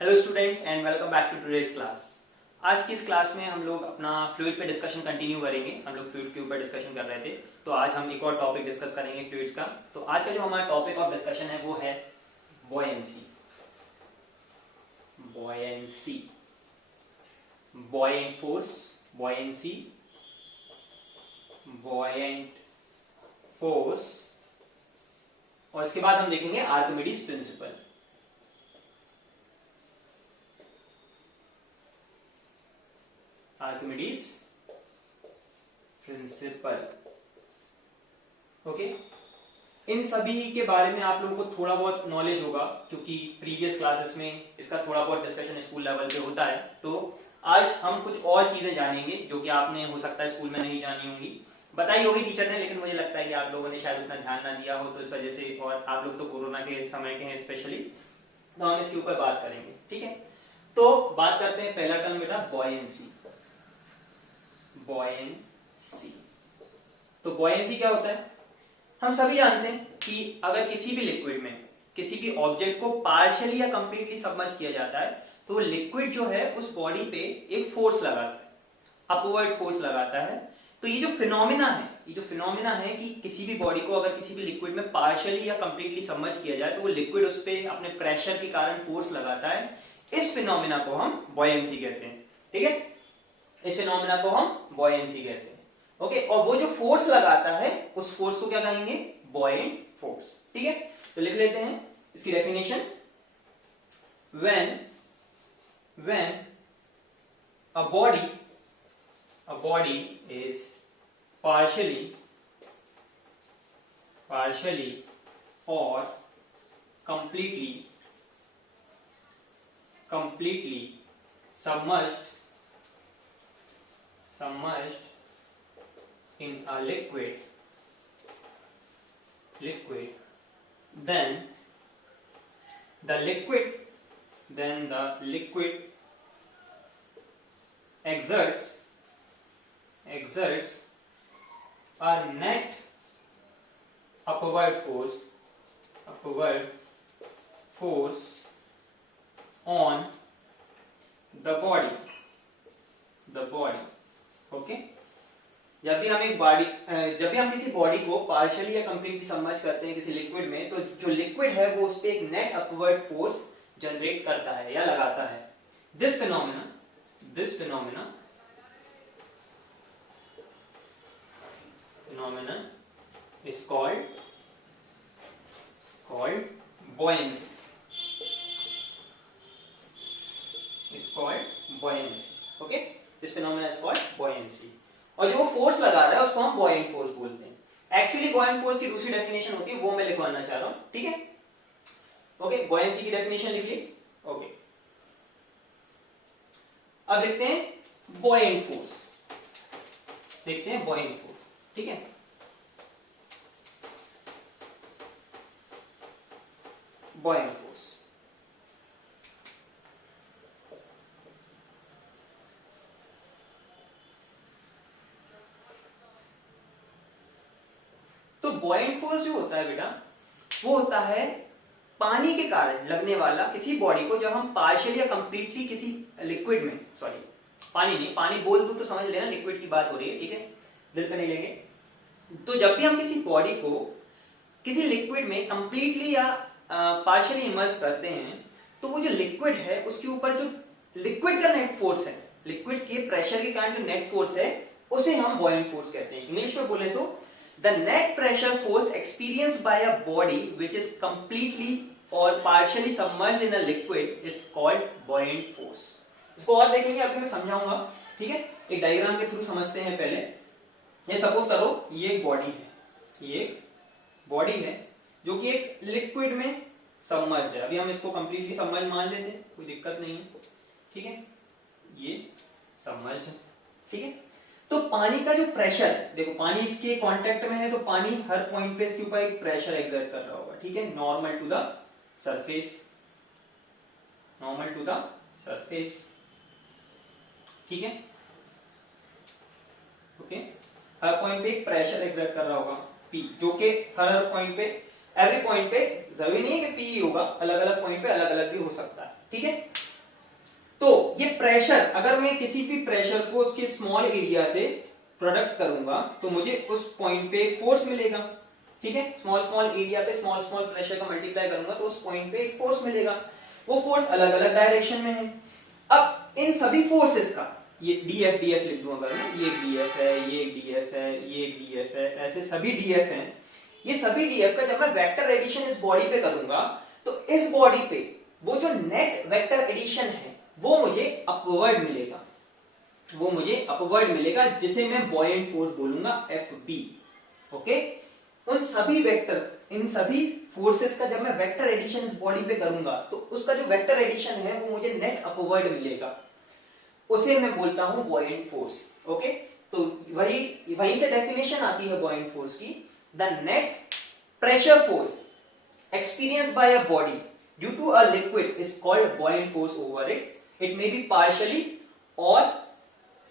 Hello students and welcome back to today's class. आज की इस क्लास में हम लोग अपना फ्लूइड पे डिस्कशन कंटिन्यू करेंगे। हम लोग फ्लूइड के ऊपर डिस्कशन कर रहे थे, तो आज हम एक और टॉपिक डिस्कस करेंगे फ्लूइड्स का। तो आज का जो हमारा टॉपिक ऑफ डिस्कशन है वो है buoyancy. Buoyancy, buoyant force, buoyancy, buoyant force, और इसके बाद हम देखेंगे Archimedes principle. Archimedes principle, okay. इन सभी के बारे में आप लोगों को थोड़ा बहुत नॉलेज होगा, क्योंकि प्रीवियस क्लासेस में इसका थोड़ा बहुत डिस्कशन स्कूल लेवल पे होता है। तो आज हम कुछ और चीजें जानेंगे जो कि आपने हो सकता है स्कूल में नहीं जानी होंगी, बताई होगी टीचर ने, लेकिन मुझे लगता है कि आप लोगों ने शायद उतना ध्यान ना दिया हो, तो इस वजह से, और आप लोग तो कोरोना के समय के हैं स्पेशली, तो हम इसके ऊपर बात करेंगे, ठीक है। तो बात करते हैं, पहला टर्म बेटा बॉयंसी। बॉयंसी, तो बॉयंसी क्या होता है? हम सभी जानते हैं कि अगर किसी भी लिक्विड में किसी भी ऑब्जेक्ट को पार्शियली या कंप्लीटली सबमर्ज किया जाता है, तो वो लिक्विड जो है उस बॉडी पे एक फोर्स लगाता है, अपवर्ड फोर्स लगाता है। तो ये जो फिनोमिना है कि किसी भी बॉडी को अगर किसी भी लिक्विड में पार्शियली या कंप्लीटली सबमर्ज किया जाए, तो वो लिक्विड उस पे अपने प्रेशर के कारण फोर्स लगाता है। इस फिनोमिना को हम बॉयंसी कहते हैं, ठीक है। इस फिनोमिना को हम बॉयंसी कहते हैं, ओके। और वो जो फोर्स लगाता है उस फोर्स को क्या कहेंगे? बॉयंट फोर्स, ठीक है। तो लिख लेते हैं इसकी definition. when a body is partially or completely submerged in a liquid, then the liquid exerts a net upward force on the body, okay. जब भी हम किसी बॉडी को पार्शियली या कंप्लीटली सबमर्ज करते हैं किसी लिक्विड में, तो जो लिक्विड है वो उस पे एक नेट अपवर्ड फोर्स जनरेट करता है या लगाता है। This phenomena is called buoyancy, okay. This phenomena is called buoyancy। और जो फोर्स लगा रहा है उसको हम बॉयंट फोर्स बोलते हैं। एक्चुअली बॉयंट फोर्स की दूसरी डेफिनेशन होती है, वो मैं लिखवाना चाह रहा हूं, ठीक है। ओके, बॉयंसी की डेफिनेशन लिख ली, ओके। अब लिखते हैं बॉयंट फोर्स, ठीक है। बॉयंट फोर्स, तो बॉयंट फोर्स जो होता है बेटा, वो होता है पानी के कारण लगने वाला किसी बॉडी को, जब हम पार्शियली या कंप्लीटली किसी लिक्विड में, सॉरी पानी नहीं, पानी बोल दूं तो समझ लेना लिक्विड की बात हो रही है, ठीक है, दिल पे नहीं लेंगे। तो जब भी हम किसी बॉडी को किसी लिक्विड में कंप्लीटली या पार्शियली इमर्स करते हैं, तो वो जो लिक्विड है उसके ऊपर जो लिक्विड का नेट फोर्स है, लिक्विड के प्रेशर के कारण जो नेट फोर्स है, उसे हम बॉयंट फोर्स कहते हैं। इंग्लिश में बोले तो the net pressure force experienced by a body which is completely or partially submerged in a liquid is called buoyant force। इसको और देखेंगे, अभी मैं समझाऊंगा, ठीक है। एक डायग्राम के थ्रू समझते हैं पहले। ये सपोज करो ये एक बॉडी है जो कि एक लिक्विड में सबमर्ज है। अभी हम इसको कंप्लीटली सबमर्ज मान लेते हैं, कोई दिक्कत नहीं है, ठीक है। ये सबमर्ज है, ठीक है। तो पानी का जो प्रेशर, देखो पानी इसके कांटेक्ट में है, तो पानी हर पॉइंट पे इसके ऊपर एक प्रेशर एक्सर्ट कर रहा होगा, ठीक है। नॉर्मल टू द सरफेस, ठीक है, ओके। हर पॉइंट पे एक प्रेशर एक्सर्ट कर रहा होगा P, जो कि हर पॉइंट पे, एवरी पॉइंट पे जरूरी नहीं है कि P ही होगा, अलग अलग पॉइंट पे अलग अलग भी हो सकता है, ठीक है। ये प्रेशर, अगर मैं किसी भी प्रेशर को उसके स्मॉल एरिया से प्रोडक्ट करूंगा तो मुझे उस पॉइंट पे एक फोर्स मिलेगा, ठीक है। स्मॉल स्मॉल एरिया पे स्मॉल स्मॉल प्रेशर का मल्टीप्लाई करूंगा तो उस पॉइंट पे एक फोर्स मिलेगा। वो फोर्स अलग अलग डायरेक्शन में है। अब इन सभी फोर्सेस का ये डीएफ डीएफ लिख दूं अगर मैं, ये डीएफ है, ये डीएफ है, ये डीएफ है, ऐसे सभी डीएफ हैं। ये सभी डीएफ का जब मैं वेक्टर एडिशन इस बॉडी पे करूंगा तो इस बॉडी पे वो जो नेट वेक्टर एडिशन है वो मुझे अपवर्ड मिलेगा, वो मुझे अपवर्ड मिलेगा, जिसे मैं बॉयंट फोर्स बोलूंगा एफबी। ओके, उन सभी वेक्टर, इन सभी फोर्सेस का जब मैं वेक्टर एडिशन इस बॉडी पे करूंगा तो उसका जो वेक्टर एडिशन है वो मुझे नेट अपवर्ड मिलेगा, उसे मैं बोलता हूं बॉयंट फोर्स। ओके, तो वही से डेफिनेशन आती है बॉयंट फोर्स की, the net pressure force experienced by a body due to a liquid is called buoyant force over it. It may be partially or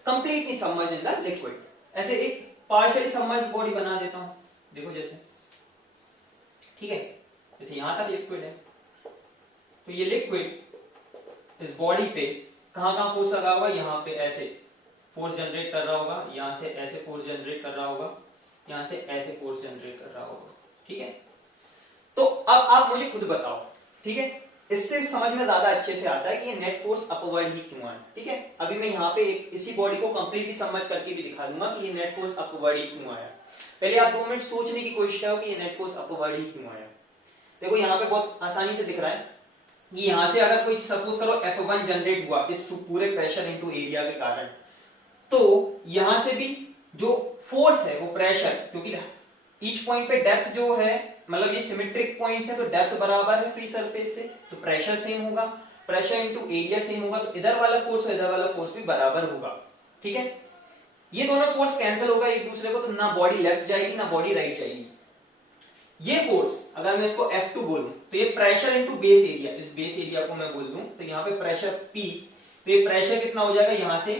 completely submerged in the liquid. ऐसे एक partially submerged body बना देता हूं, देखो जैसे, ठीक है, जैसे यहां तक लिक्विड है, तो ये लिक्विड इस बॉडी पे कहां कहां फोर्स लगा होगा, यहां पे ऐसे फोर्स जनरेट कर रहा होगा, यहां से ऐसे फोर्स जनरेट कर रहा होगा, यहां से ऐसे फोर्स जनरेट कर रहा होगा, ठीक है। तो अब आप मुझे खुद बताओ, ठीक है, इससे समझ में ज्यादा अच्छे से आता है कि ये नेट फोर्स अपवर्ड ही क्यों आया, ठीक है। अभी मैं यहाँ पे इसी बॉडी को कंप्लीटली समझ करके भी दिखा दूंगा कि ये नेट फोर्स अपवर्ड ही क्यों आया। पहले आप 2 मिनट सोचने की कोशिश करो कि ये नेट फोर्स अपवर्ड ही क्यों आया। देखो यहाँ पे बहुत आसानी से दिख रहा है कि यहाँ से अगर कोई सपोज करो F1 जनरेट हुआ इस पूरे प्रेशर इनटू एरिया के कारण, तो यहां से भी जो फोर्स है वो प्रेशर, क्योंकि ईच पॉइंट पे डेप्थ जो है, मतलब ये सिमेट्रिक पॉइंट्स है तो डेप्थ बराबर है फ्री सरफेस से, तो प्रेशर सेम होगा, प्रेशर इनटू एरिया सेम होगा, तो इधर वाला फोर्स और इधर वाला फोर्स भी बराबर होगा, ठीक है। ये दोनों फोर्स कैंसिल होगा एक दूसरे को, तो ना बॉडी लेफ्ट जाएगी ना बॉडी राइट जाएगी। ये फोर्स अगर मैं इसको F2 बोलूं तो ये प्रेशर इनटू बेस एरिया, इस बेस एरिया को मैं बोल दूं तो यहाँ पे प्रेशर P, तो ये प्रेशर कितना हो जाएगा यहाँ से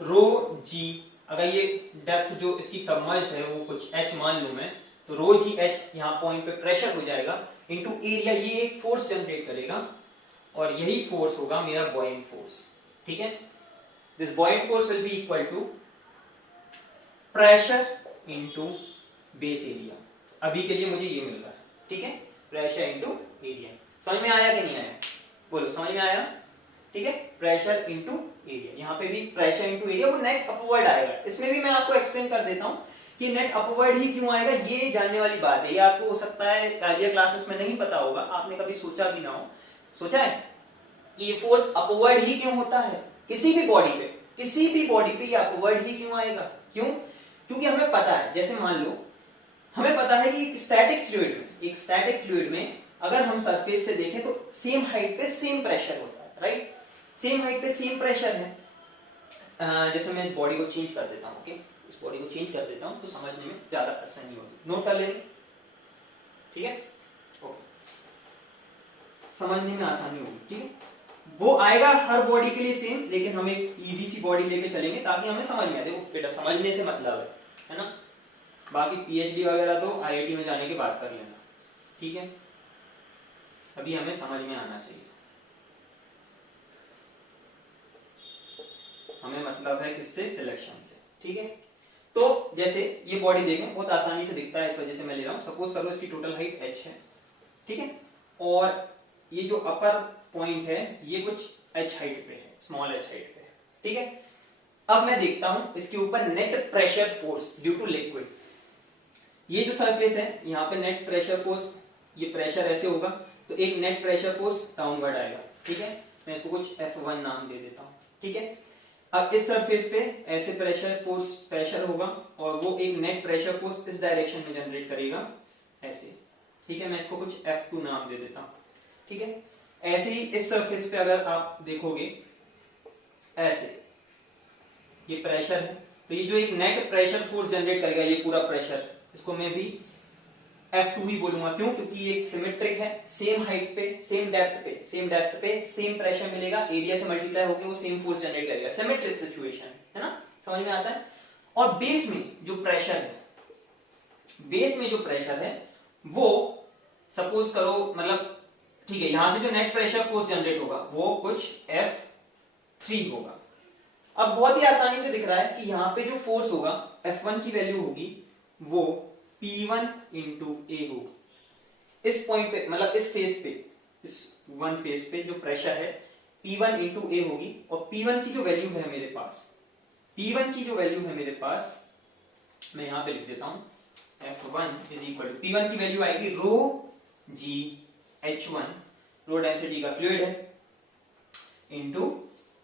रो जी, अगर ये डेप्थ जो इसकी सबमर्ज्ड है वो कुछ h मान लूं मैं, तो रो जी h यहाँ पॉइंट पे प्रेशर हो जाएगा इनटू एरिया, ये एक फोर्स जनरेट करेगा और यही फोर्स होगा मेरा बॉयंट फोर्स, ठीक है। This buoyant force will be equal to pressure into base area. अभी के लिए मुझे ये मिल रहा है, ठीक है, प्रेशर इनटू एरिया। समझ में आया कि नहीं आया, बोलो समझ में आया, ठीक है। प्रेशर इनटू एरिया, यहाँ पे भी प्रेशर इनटू एरिया, वो नेट अपवर्ड आएगा। इसमें भी मैं आपको एक्सप्लेन कर देता हूँ कि नेट अपवर्ड ही क्यों आएगा, ये जानने वाली बात है। ये आपको हो सकता है अर्लियर क्लासेस में नहीं पता होगा, आपने कभी सोचा भी ना हो। सोचा है कि ये फोर्स अपवर्ड ही क्यों होता है किसी भी बॉडी पे, किसी भी बॉडी पे ये अपवर्ड ही क्यों आएगा, क्यों? क्योंकि हमें पता है, जैसे मान लो हमें पता है कि एक स्टैटिक फ्लूइड में अगर हम सरफेस से देखें तो सेम हाइट पे सेम प्रेशर होता है, राइट। सेम हाइट पे सेम प्रेशर है। जैसे मैं इस बॉडी को चेंज कर देता हूं, ओके, इस बॉडी को चेंज कर देता हूं तो समझने में ज्यादा आसानी होगी। नोट कर लेंगे, ठीक है, ओके, समझने में आसानी होगी, ठीक है। वो आएगा हर बॉडी के लिए सेम, लेकिन हम एक इजी सी बॉडी लेके चलेंगे ताकि हमें समझ में आए। देखो बेटा, समझने से मतलब है ना, बाकी पीएचडी वगैरह तो आईआईटी में जाने के बाद कर लेना, ठीक है। अभी हमें समझ में आना चाहिए, हमें मतलब है किससे, सिलेक्शन से, ठीक है। तो जैसे ये बॉडी देखें, बहुत आसानी से दिखता है, इस वजह से मैं ले रहा हूं। सपोज करो इसकी टोटल हाइट h है, ठीक है, और ये जो अपर पॉइंट है ये कुछ h हाइट पे है, स्मॉल h हाइट पे है, ठीक है। अब मैं देखता हूं इसके ऊपर net pressure force due to liquid. ये जो सरफेस है यहाँ पे नेट प्रेशर फोर्स, ये प्रेशर ऐसे होगा तो एक नेट प्रेशर फोर्स डाउनवर्ड आएगा, ठीक है। मैं इसको कुछ F1 नाम दे देता हूँ, ठीक है। अब इस सरफेस पे ऐसे प्रेशर होगा और वो एक नेट प्रेशर फोर्स इस डायरेक्शन में जनरेट करेगा ऐसे, ठीक है। मैं इसको कुछ F2 नाम दे देता हूँ, ठीक है। ऐसे ही इस सरफेस पे अगर आप देखोगे ऐसे ये प्रेशर है, तो ये जो एक नेट प्रेशर फोर्स जनरेट करेगा ये पूरा प्रेशर, इसको मैं भी F2 ही बोलूंगा। क्यों? क्योंकि ये सिमेट्रिक है, सेम हाइट पे सेम डेप्थ पे सेम प्रेशर मिलेगा, एरिया से मल्टीप्लाई होकर वो सेम फोर्स जनरेट करेगा। सिमेट्रिक सिचुएशन है ना, समझ में आता है। और बेस में जो प्रेशर है वो सपोज करो, मतलब ठीक है, यहां से जो नेट प्रेशर फोर्स जनरेट होगा वो कुछ 3 होगा। अब बहुत ही आसानी से दिख रहा है कि यहाँ पे जो फोर्स होगा F1 की वैल्यू होगी वो P1 इंटू ए होगी। इस पॉइंट पे मतलब इस फेस पे, इस वन फेस पे जो प्रेशर है P1 इंटू ए होगी। और P1 की जो वैल्यू है मेरे पास, P1 की जो वैल्यू है मेरे पास, मैं यहां पे लिख देता हूं F1 is equal to P1 की वैल्यू आएगी रो जी H1, रो डेंसिटी का फ्लूइड है, into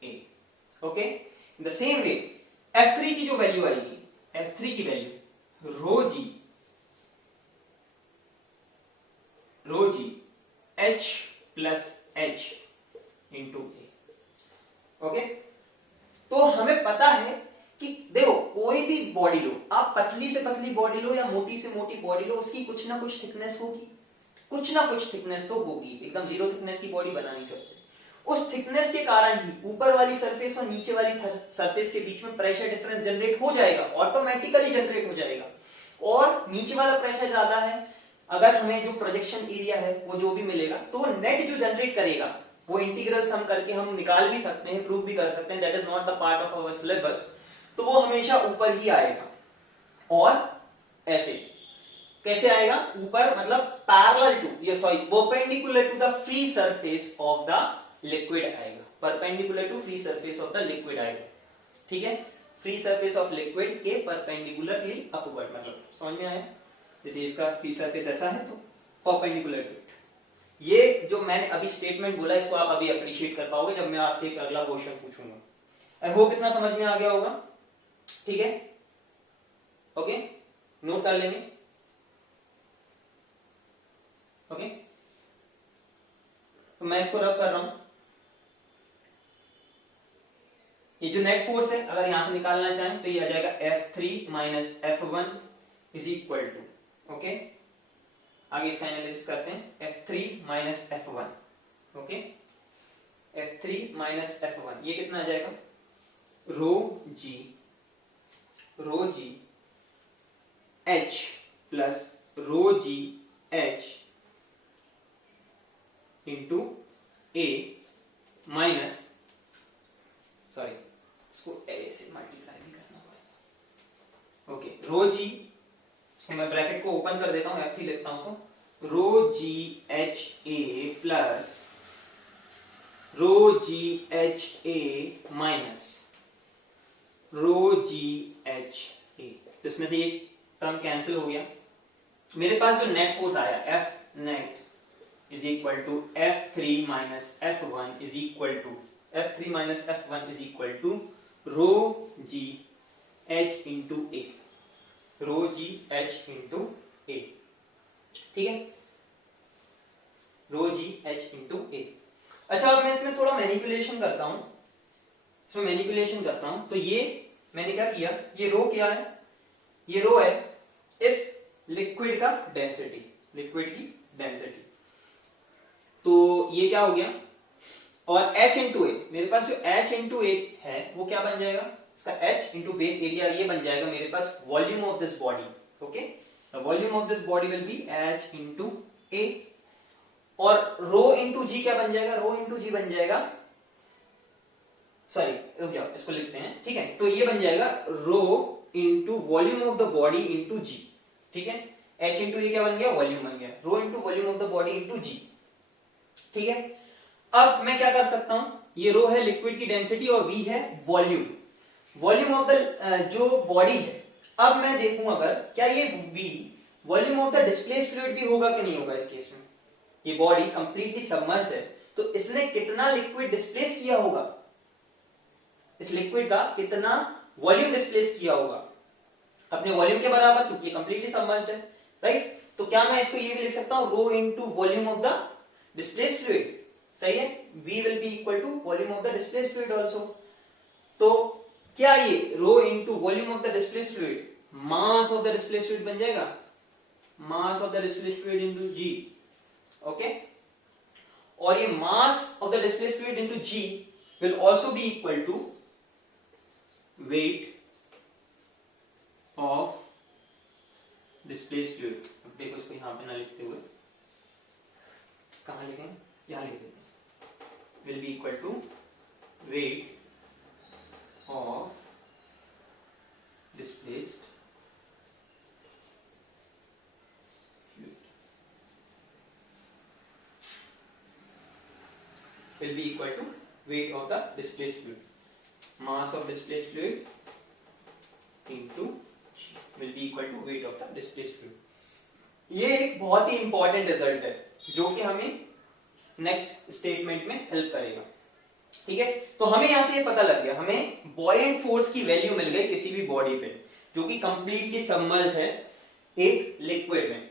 A. Okay, in the same way F3 की जो वैल्यू आएगी, F3 की वैल्यू रो g H plus H into ए। ओके, तो हमें पता है कि देखो कोई भी बॉडी लो, आप पतली से पतली बॉडी लो या मोटी से मोटी बॉडी लो, उसकी कुछ ना कुछ थिकनेस होगी, कुछ ना कुछ थिकनेस तो होगी। एकदम जीरो थिकनेस की बॉडी बना नहीं सकते। उस थिकनेस के कारण ही ऊपर वाली सरफेस और नीचे वाली सरफेस के बीच में प्रेशर डिफरेंस जनरेट हो जाएगा, ऑटोमेटिकली जनरेट हो जाएगा। और नीचे वाला प्रेशर ज्यादा है, अगर हमें जो प्रोजेक्शन एरिया है वो जो भी मिलेगा, तो वो नेट जो जनरेट करेगा वो इंटीग्रल सम करके हम निकाल भी सकते हैं, प्रूव भी कर सकते हैं, that is not the part of our syllabus. तो वो हमेशा ऊपर ही आएगा। और ऐसे कैसे आएगा? ऊपर मतलब पैरेलल टू, ये sorry perpendicular to the free surface of the liquid आएगा, perpendicular to free surface of the liquid आएगा। ठीक है, फ्री सरफेस ऑफ लिक्विड के परपेंडिकुलरली अपवर्ड, मतलब समझ में आया? जैसे इसका फ्री सरफेस ऐसा है तो परपेंडिकुलर टू। ये जो मैंने अभी स्टेटमेंट बोला, इसको आप अभी अप्रिशिएट कर पाओगे जब मैं आपसे एक अगला क्वेश्चन पूछूंगा। आई होप इतना समझ में आ गया होगा। ठीक है, ओके, नोट कर लेंगे। ओके, तो मैं इसको रब कर रहा हूं। ये जो नेट फोर्स है अगर यहां से निकालना चाहें तो ये आ जाएगा F3 minus F1 is equal to, okay, आगे इसका एनालिसिस करते हैं। F3 minus F1, okay, F3 minus F1 ये कितना आ जाएगा? Rho g H plus rho g H into ए माइनस, सॉरी इसको ए से मल्टीप्लाई भी करना पड़ेगा। ओके, रो जी, इसको मैं ब्रैकेट को ओपन कर देता हूं, F3 लिखता हूं तो rho g h a plus rho g h a minus rho g h a. तो इसमें से एक टर्म कैंसिल हो गया। मेरे पास जो नेट फोर्स आया F net is equal to F3 minus F1 is equal to F3 minus F1 is equal to rho g H into a, rho g H into a. ठीक है, रो g H into ए। अच्छा, अब मैं इसमें थोड़ा manipulation करता हूं, इसमें मैनिपुलेशन करता हूं। तो ये मैंने क्या किया, ये रो क्या है? ये रो है इस लिक्विड का डेंसिटी, लिक्विड की डेंसिटी। तो ये क्या हो गया? और H इंटू ए, मेरे पास जो H इंटू ए है वो क्या बन जाएगा? इसका H इंटू बेस एरिया ये बन जाएगा मेरे पास volume of this body. Okay, the volume of this body will be H into a. और रो इंटू जी क्या बन जाएगा? रो इंटू जी बन जाएगा, सॉरी रुक जाओ इसको लिखते हैं। ठीक है, तो ये बन जाएगा rho into volume of the body into g. ठीक है, H इंटू ये क्या बन गया? वॉल्यूम बन गया, rho into volume of the body into g. ठीक है, अब मैं क्या कर सकता हूं, ये रो है लिक्विड की डेंसिटी और V है वॉल्यूम, वॉल्यूम ऑफ द जो बॉडी है। अब मैं देखूं अगर क्या ये V volume of the displaced fluid भी होगा कि नहीं होगा। इस केस में ये बॉडी कंप्लीटली सबमर्ज्ड है, तो इसने कितना लिक्विड डिस्प्लेस किया होगा, इस लिक्विड का कितना वॉल्यूम डिस्प्लेस किया होगा अपने वॉल्यूम के बराबर, क्योंकि कंप्लीटली सबमर्ज्ड है, राइट। तो क्या मैं इसको ये भी लिख सकता हूं, rho into volume of the displaced fluid. सही है, V will be equal to volume of the displaced fluid also. तो क्या ये rho into volume of the displaced fluid mass of the displaced fluid बन जाएगा, mass of the displaced fluid into G। Okay, और ये mass of the displaced fluid into G will also be equal to weight of displaced fluid। अब देखो इसको यहां पे ना लिखते हुए कहां लिखें, यहां लिख देते हैं, will be equal to weight of displaced will be equal to weight of the displaced fluid. Mass of displaced fluid into G will be equal to weight of the displaced fluid. ये एक बहुत ही important result है जो कि हमें next statement में help करेगा. ठीक है, तो हमें यहां से ये पता लग गया, हमें बॉयंट फोर्स की वैल्यू मिल गई किसी भी बॉडी पे जो कि कंप्लीटली सबमर्ज है एक लिक्विड में.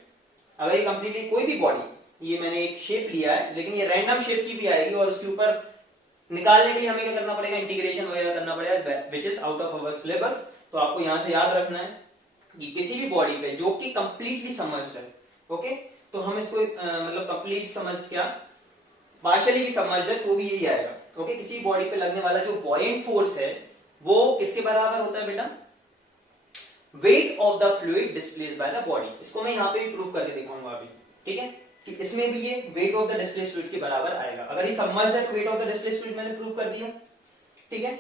अगर ये कंप्लीटली कोई भी बॉडी, ये मैंने एक शेप लिया है लेकिन ये रैंडम शेप की भी आएगी और उसके ऊपर निकालने के लिए हमें क्या करना पड़ेगा, इंटीग्रेशन वगैरह करना पड़ेगा which is out of our syllabus. तो आपको यहां से याद रखना है कि किसी भी बॉडी पे जो कि कंप्लीटली सबमर्ज्ड है, ओके, तो हम इसको मतलब कंप्लीट समझ क्या, पार्शियली भी सबमर्ज्ड है तो भी यही आएगा. ओके, किसी बॉडी पे लगने वाला जो बॉयंट फोर्स है वो किसके बराबर होता है बेटा, wait of the fluid displaced by the body. इसको मैं यहाँ पे भी प्रूव करके दिखाऊंगा अभी. ठीक है, कि इसमें भी ये wait of the displaced fluid के बराबर आएगा. अगर ये सबमर्ज्ड है तो wait of the displaced fluid मैंने प्रूव कर दिया. ठीक है,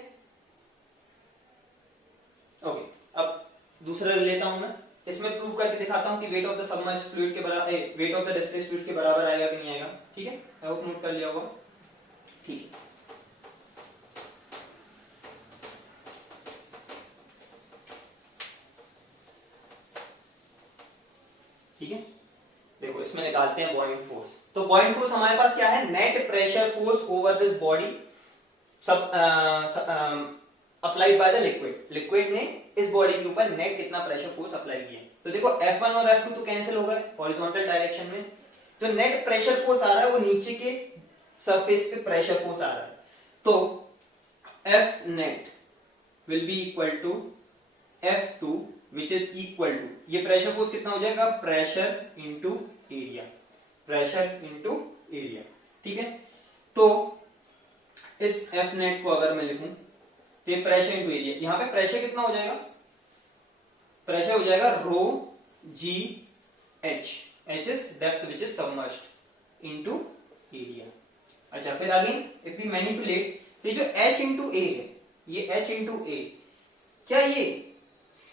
ओके, अब दूसरा लेता हूं मैं, इसमें प्रूव करके दिखाता हूं कि wait of the submerged fluid के बराबर, wait of the displaced fluid के बराबर आएगा कि नहीं आएगा. ठीक है, आई होप नोट कर लिया होगा. ठीक है, ठीक है, देखो इसमें निकालते हैं बॉयंट फोर्स. तो बॉयंट फोर्स हमारे पास क्या है, net pressure force over this body सब applied by the liquid. Liquid ने इस बॉडी के ऊपर नेट कितना प्रेशर फोर्स अप्लाई किया. तो देखो F1 और F2 तो कैंसिल हो गए हॉरिजॉन्टल डायरेक्शन में. जो नेट प्रेशर फोर्स आ रहा है वो नीचे के सरफेस पे प्रेशर फोर्स आ रहा है. तो F net will be equal to F2 which is equal to, ये प्रेशर फोर्स कितना हो जाएगा, pressure into area, pressure into area. ठीक है, तो इस F net को अगर मैं लिखूं तो ये प्रेशर इनटू एरिया, यहां पे प्रेशर कितना हो जाएगा, प्रेशर हो जाएगा rho g h, h is depth which is submerged into area. अच्छा, फिर अगेन इफ वी मैनिपुलेट, ये जो h इंटू ए है, ये h इंटू ए, क्या ये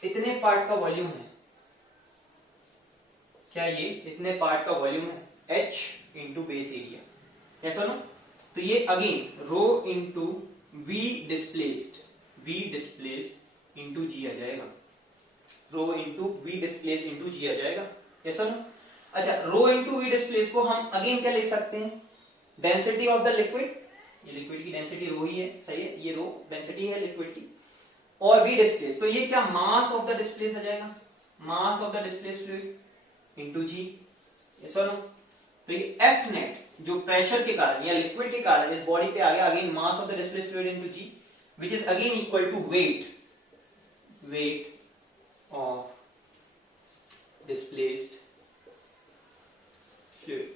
इतने पार्ट का वॉल्यूम है, क्या ये इतने पार्ट का वॉल्यूम है, h इंटू बेस एरिया, ऐसा ना. तो ये again rho into V displaced into g आ जाएगा, rho into V displace into g आ जाएगा, ऐसा ना. अच्छा, रो इंटू वी डिस्प्लेस को हम अगेन क्या लिख सकते हैं, डेंसिटी ऑफ द लिक्विड, ये लिक्विड की डेंसिटी रो ही है, सही है, ये रो डेंसिटी है लिक्विड की, और वी डिस्प्लेस, तो ये क्या मास ऑफ द डिस्प्लेस आ जाएगा, mass of the displace fluid into g, ऐसा ना. तो ये एफ नेट जो प्रेशर के कारण या लिक्विड के कारण इस बॉडी पे आ गया, again mass of the displace fluid into G which is again equal to weight of displaced fluid.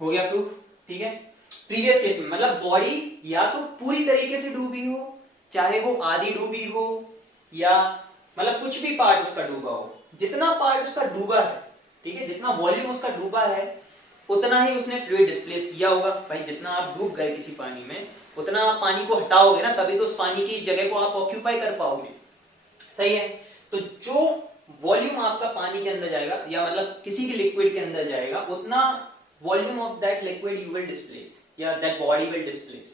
हो गया प्रूफ. ठीक है, प्रीवियस केस में मतलब बॉडी या तो पूरी तरीके से डूबी हो, चाहे वो आधी डूबी हो, या मतलब कुछ भी पार्ट उसका डूबा हो, जितना पार्ट उसका डूबा है, ठीक है, जितना वॉल्यूम उसका डूबा है उतना ही उसने फ्लूइड डिस्प्लेस किया होगा. भाई जितना आप डूब गए किसी पानी में उतना आप पानी को हटाओगे ना, तभी तो उस पानी की जगह को आप ऑक्यूपाई कर पाओगे. सही है, तो जो वॉल्यूम आपका पानी के अंदर जाएगा या मतलब किसी भी लिक्विड के अंदर जाएगा, उतना volume of that liquid you will displace या दैट बॉडी विल डिस्प्लेस.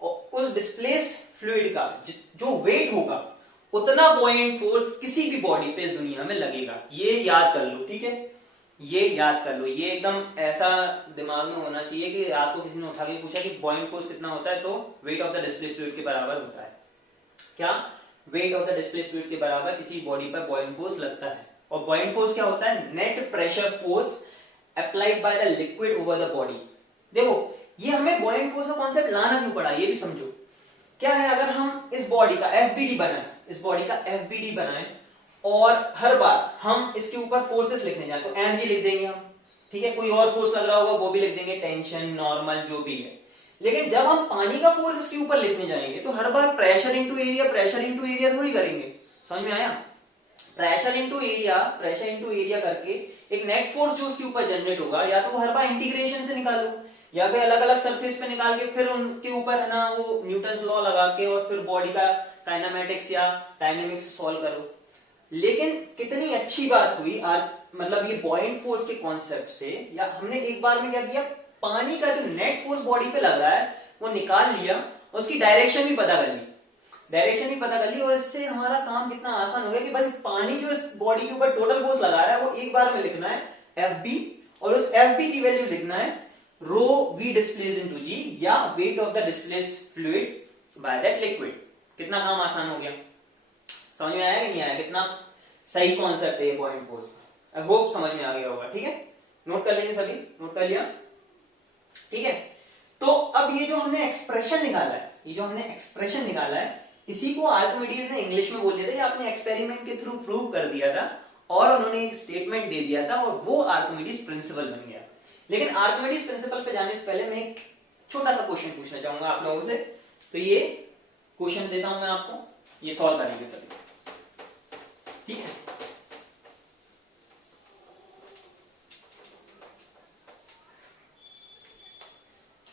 और उस डिस्प्लेस फ्लूइड का जो वेट होगा उतना बॉयंट फोर्स किसी भी बॉडी पे इस दुनिया में लगेगा. ये याद कर लो. ठीक है, ये याद कर लो, ये एकदम ऐसा दिमाग में होना चाहिए कि आपको किसी ने उठा के पूछा कि बॉयंट फोर्स कितना होता है, तो wait of the displace fluid के बराबर होता है. क्या, wait of the displaced fluid के बराबर किसी बॉडी पर बॉयंट फोर्स लगता है. और बॉयंट फोर्स क्या होता है, net pressure force applied by the liquid over the body. देखो ये हमें बॉयंट फोर्स का कॉन्सेप्ट लाना क्यों पड़ा, ये भी समझो. क्या है, अगर हम इस बॉडी का एफबीडी बनाएं, इस बॉडी का एफबीडी बनाएं और हर बार हम इसके ऊपर फोर्सेस लिखने जाए तो एम जी लिख देंगे हम. ठीक है, कोई और फोर्स लग रहा होगा वो भी लिख देंगे, टेंशन, नॉर्मल, जो भी है. लेकिन जब हम पानी का फोर्स इसके ऊपर लिखने जाएंगे तो हर बार प्रेशर इनटू एरिया थोड़ी करेंगे. समझ में आया, प्रेशर इनटू एरिया करके एक नेट फोर्स जो उसके ऊपर जनरेट होगा, या तो वो हर बार इंटीग्रेशन से निकालो, या फिर अलग अलग सरफेस पे निकाल के फिर उनके ऊपर है ना वो न्यूटन्स लॉ लगा के और फिर बॉडी का काइनेमेटिक्स या डायनेमिक्स सॉल्व करो। लेकिन कितनी अच्छी बात हुई आज, मतलब ये बॉइंट फोर्स के कॉन्सेप्ट से, या हमने एक बार में क्या किया, पानी का जो नेट फोर्स बॉडी पे लग रहा है वो निकाल लिया, उसकी डायरेक्शन भी पता कर ली, डायरेक्शन भी पता कर ली, और इससे हमारा काम कितना आसान हो गया कि बस पानी जो इस बॉडी के ऊपर टोटल फोर्स लगा रहा है वो एक बार में लिखना है Fb, और उस Fb की वैल्यू लिखना है रो v डिस्प्लेस्ड इनटू g, या wait of the displaced fluid by that liquid. कितना काम आसान हो गया, समझ में आया कि नहीं आया, कितना सही कॉन्सेप्ट है ये बॉइंट फोर्स। आई होप समझ में आ गया होगा। ठीक है, नोट कर लेंगे सभी, नोट कर लिया, ठीक है। तो अब ये जो हमने एक्सप्रेशन निकाला है, ये जो हमने एक्सप्रेशन निकाला है, इसी को आर्किमिडीज ने इंग्लिश में बोल दिया था, ये आपने एक्सपेरिमेंट के थ्रू प्रूव कर दिया था और उन्होंने एक स्टेटमेंट दे दिया था और वो आर्किमिडीज प्रिंसिपल बन गया। लेकिन आर्किमिडीज प्रिंसिपल पे जाने से पहले मैं एक छोटा सा क्वेश्चन पूछना चाहूंगा आप लोगों से। तो ये क्वेश्चन देता हूं मैं आपको, ये सॉल्व करेंगे सभी, ठीक है।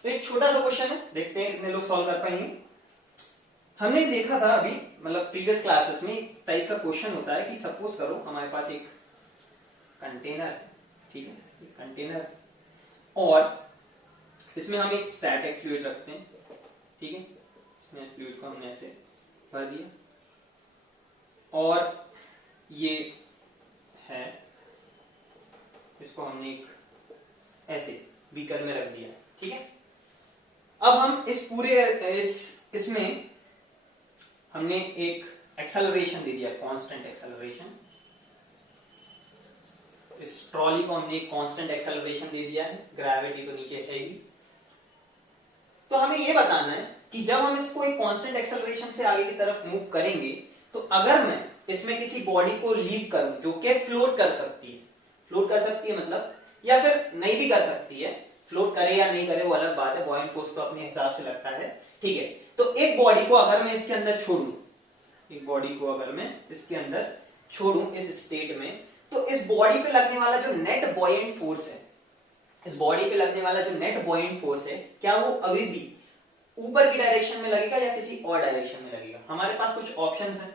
तो एक छोटा सा क्वेश्चन है, देखते हैं कितने लोग सॉल्व कर पाएंगे। हमने देखा था अभी, मतलब प्रीवियस क्लासेस में एक टाइप का क्वेश्चन होता है कि सपोज करो हमारे पास एक कंटेनर है, ठीक है, एक कंटेनर, और इसमें हम एक स्टैटिक फ्लूइड रखते हैं, ठीक है, इसमें फ्लूइड को हमने ऐसे भर दिया, और ये है, इसको हमने एक ऐसे बीकर में रख दिया, ठीक है। अब हम इस पूरे इसमें हमने एक एक्सेलरेशन दे दिया, कांस्टेंट एक्सेलरेशन, इस ट्रॉली को हमने एक कांस्टेंट एक्सेलरेशन दे दिया है, ग्रेविटी तो नीचे है ही। तो हमें ये बताना है कि जब हम इसको एक कांस्टेंट एक्सेलरेशन से आगे की तरफ मूव करेंगे, तो अगर मैं इसमें किसी बॉडी को लीव करूं जो कि फ्लोट कर सकती है, फ्लोट कर सकती है मतलब, या फिर नहीं भी कर सकती है, फ्लोट करे या नहीं करे वो अलग बात है, बॉइंट फोर्स तो अपने हिसाब से लगता है, ठीक है। तो एक बॉडी को अगर मैं इसके अंदर छोड़ूं, एक बॉडी को अगर मैं इसके अंदर छोड़ूं इस स्टेट में, तो इस बॉडी पे लगने वाला जो नेट बॉइंट फोर्स है, इस बॉडी पे लगने वाला जो नेट बॉइंट फोर्स है, क्या वो अभी भी ऊपर की डायरेक्शन में लगेगा या किसी और डायरेक्शन में लगेगा? हमारे पास कुछ ऑप्शंस हैं।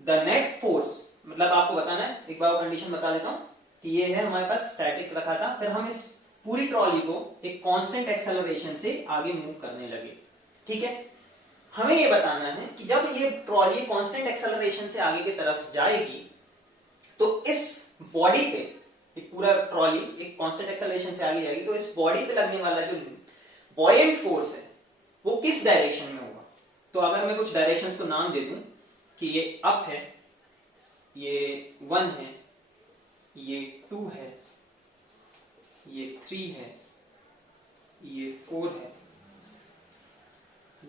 द नेट फोर्स, मतलब आपको बताना है, एक बार कंडीशन बता देता हूं कि ये है हमारे पास स्टैटिक रखा था, फिर हम इस पूरी ट्रॉली को एक कांस्टेंट एक्सेलरेशन से आगे मूव करने लगे, ठीक है। हमें ये बताना है कि जब ये ट्रॉली कांस्टेंट एक्सेलरेशन से आगे की तरफ जाएगी, तो इस बॉडी पे, एक पूरा ट्रॉली एक कांस्टेंट एक्सेलरेशन से आगे जाएगी, तो इस बॉडी पे लगने वाला जो बॉयंट फोर्स है वो किस डायरेक्शन में होगा? तो अगर मैं कुछ डायरेक्शंस को नाम दे दूं कि ये अप है, ये 1 है, ये 2 है, ये 3 है, ये 4 है,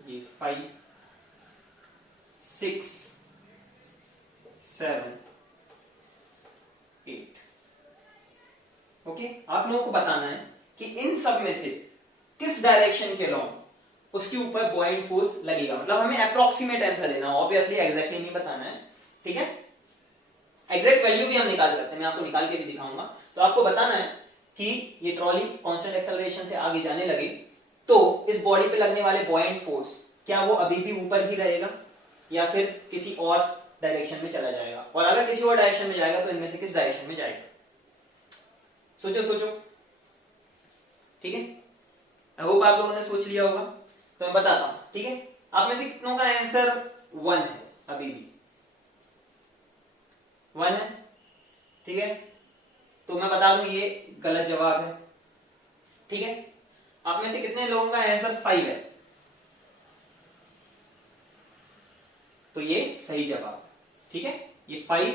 ये 5, 6, 7, 8। ओके, आप लोगों को बताना है कि इन सब में से किस डायरेक्शन के लॉन्ग उसके ऊपर बॉइंट फोर्स लगेगा। मतलब हमें अप्रोक्सीमेट आंसर देना, ऑब्वियसली एग्जैक्टली नहीं बताना है, ठीक है। एग्जैक्ट वैल्यू भी हम निकाल सकते हैं, मैं आपको निकाल के भी दिखाऊंगा। तो आपको बताना है कि ये ट्रॉली कांस्टेंट एक्सेलरेशन से आगे जाने लगे, तो इस बॉडी पे लगने वाले बॉइंट फोर्स क्या वो अभी भी ऊपर ही रहेगा या फिर किसी और डायरेक्शन में चला जाएगा, और अगर किसी और डायरेक्शन में जाएगा तो इनमें से किस डायरेक्शन में जाएगा? सोचो सोचो, ठीक है। आई होप आप लोगों ने सोच लिया होगा, तो मैं बताता हूं, ठीक है। आप में से कितनों का आंसर 1 है? अभी भी 1 है, ठीक है। तो मैं बता दूं ये गलत जवाब है, ठीक है। आप में से कितने लोगों का आंसर 5 है? तो ये सही जवाब, ठीक है। ये 5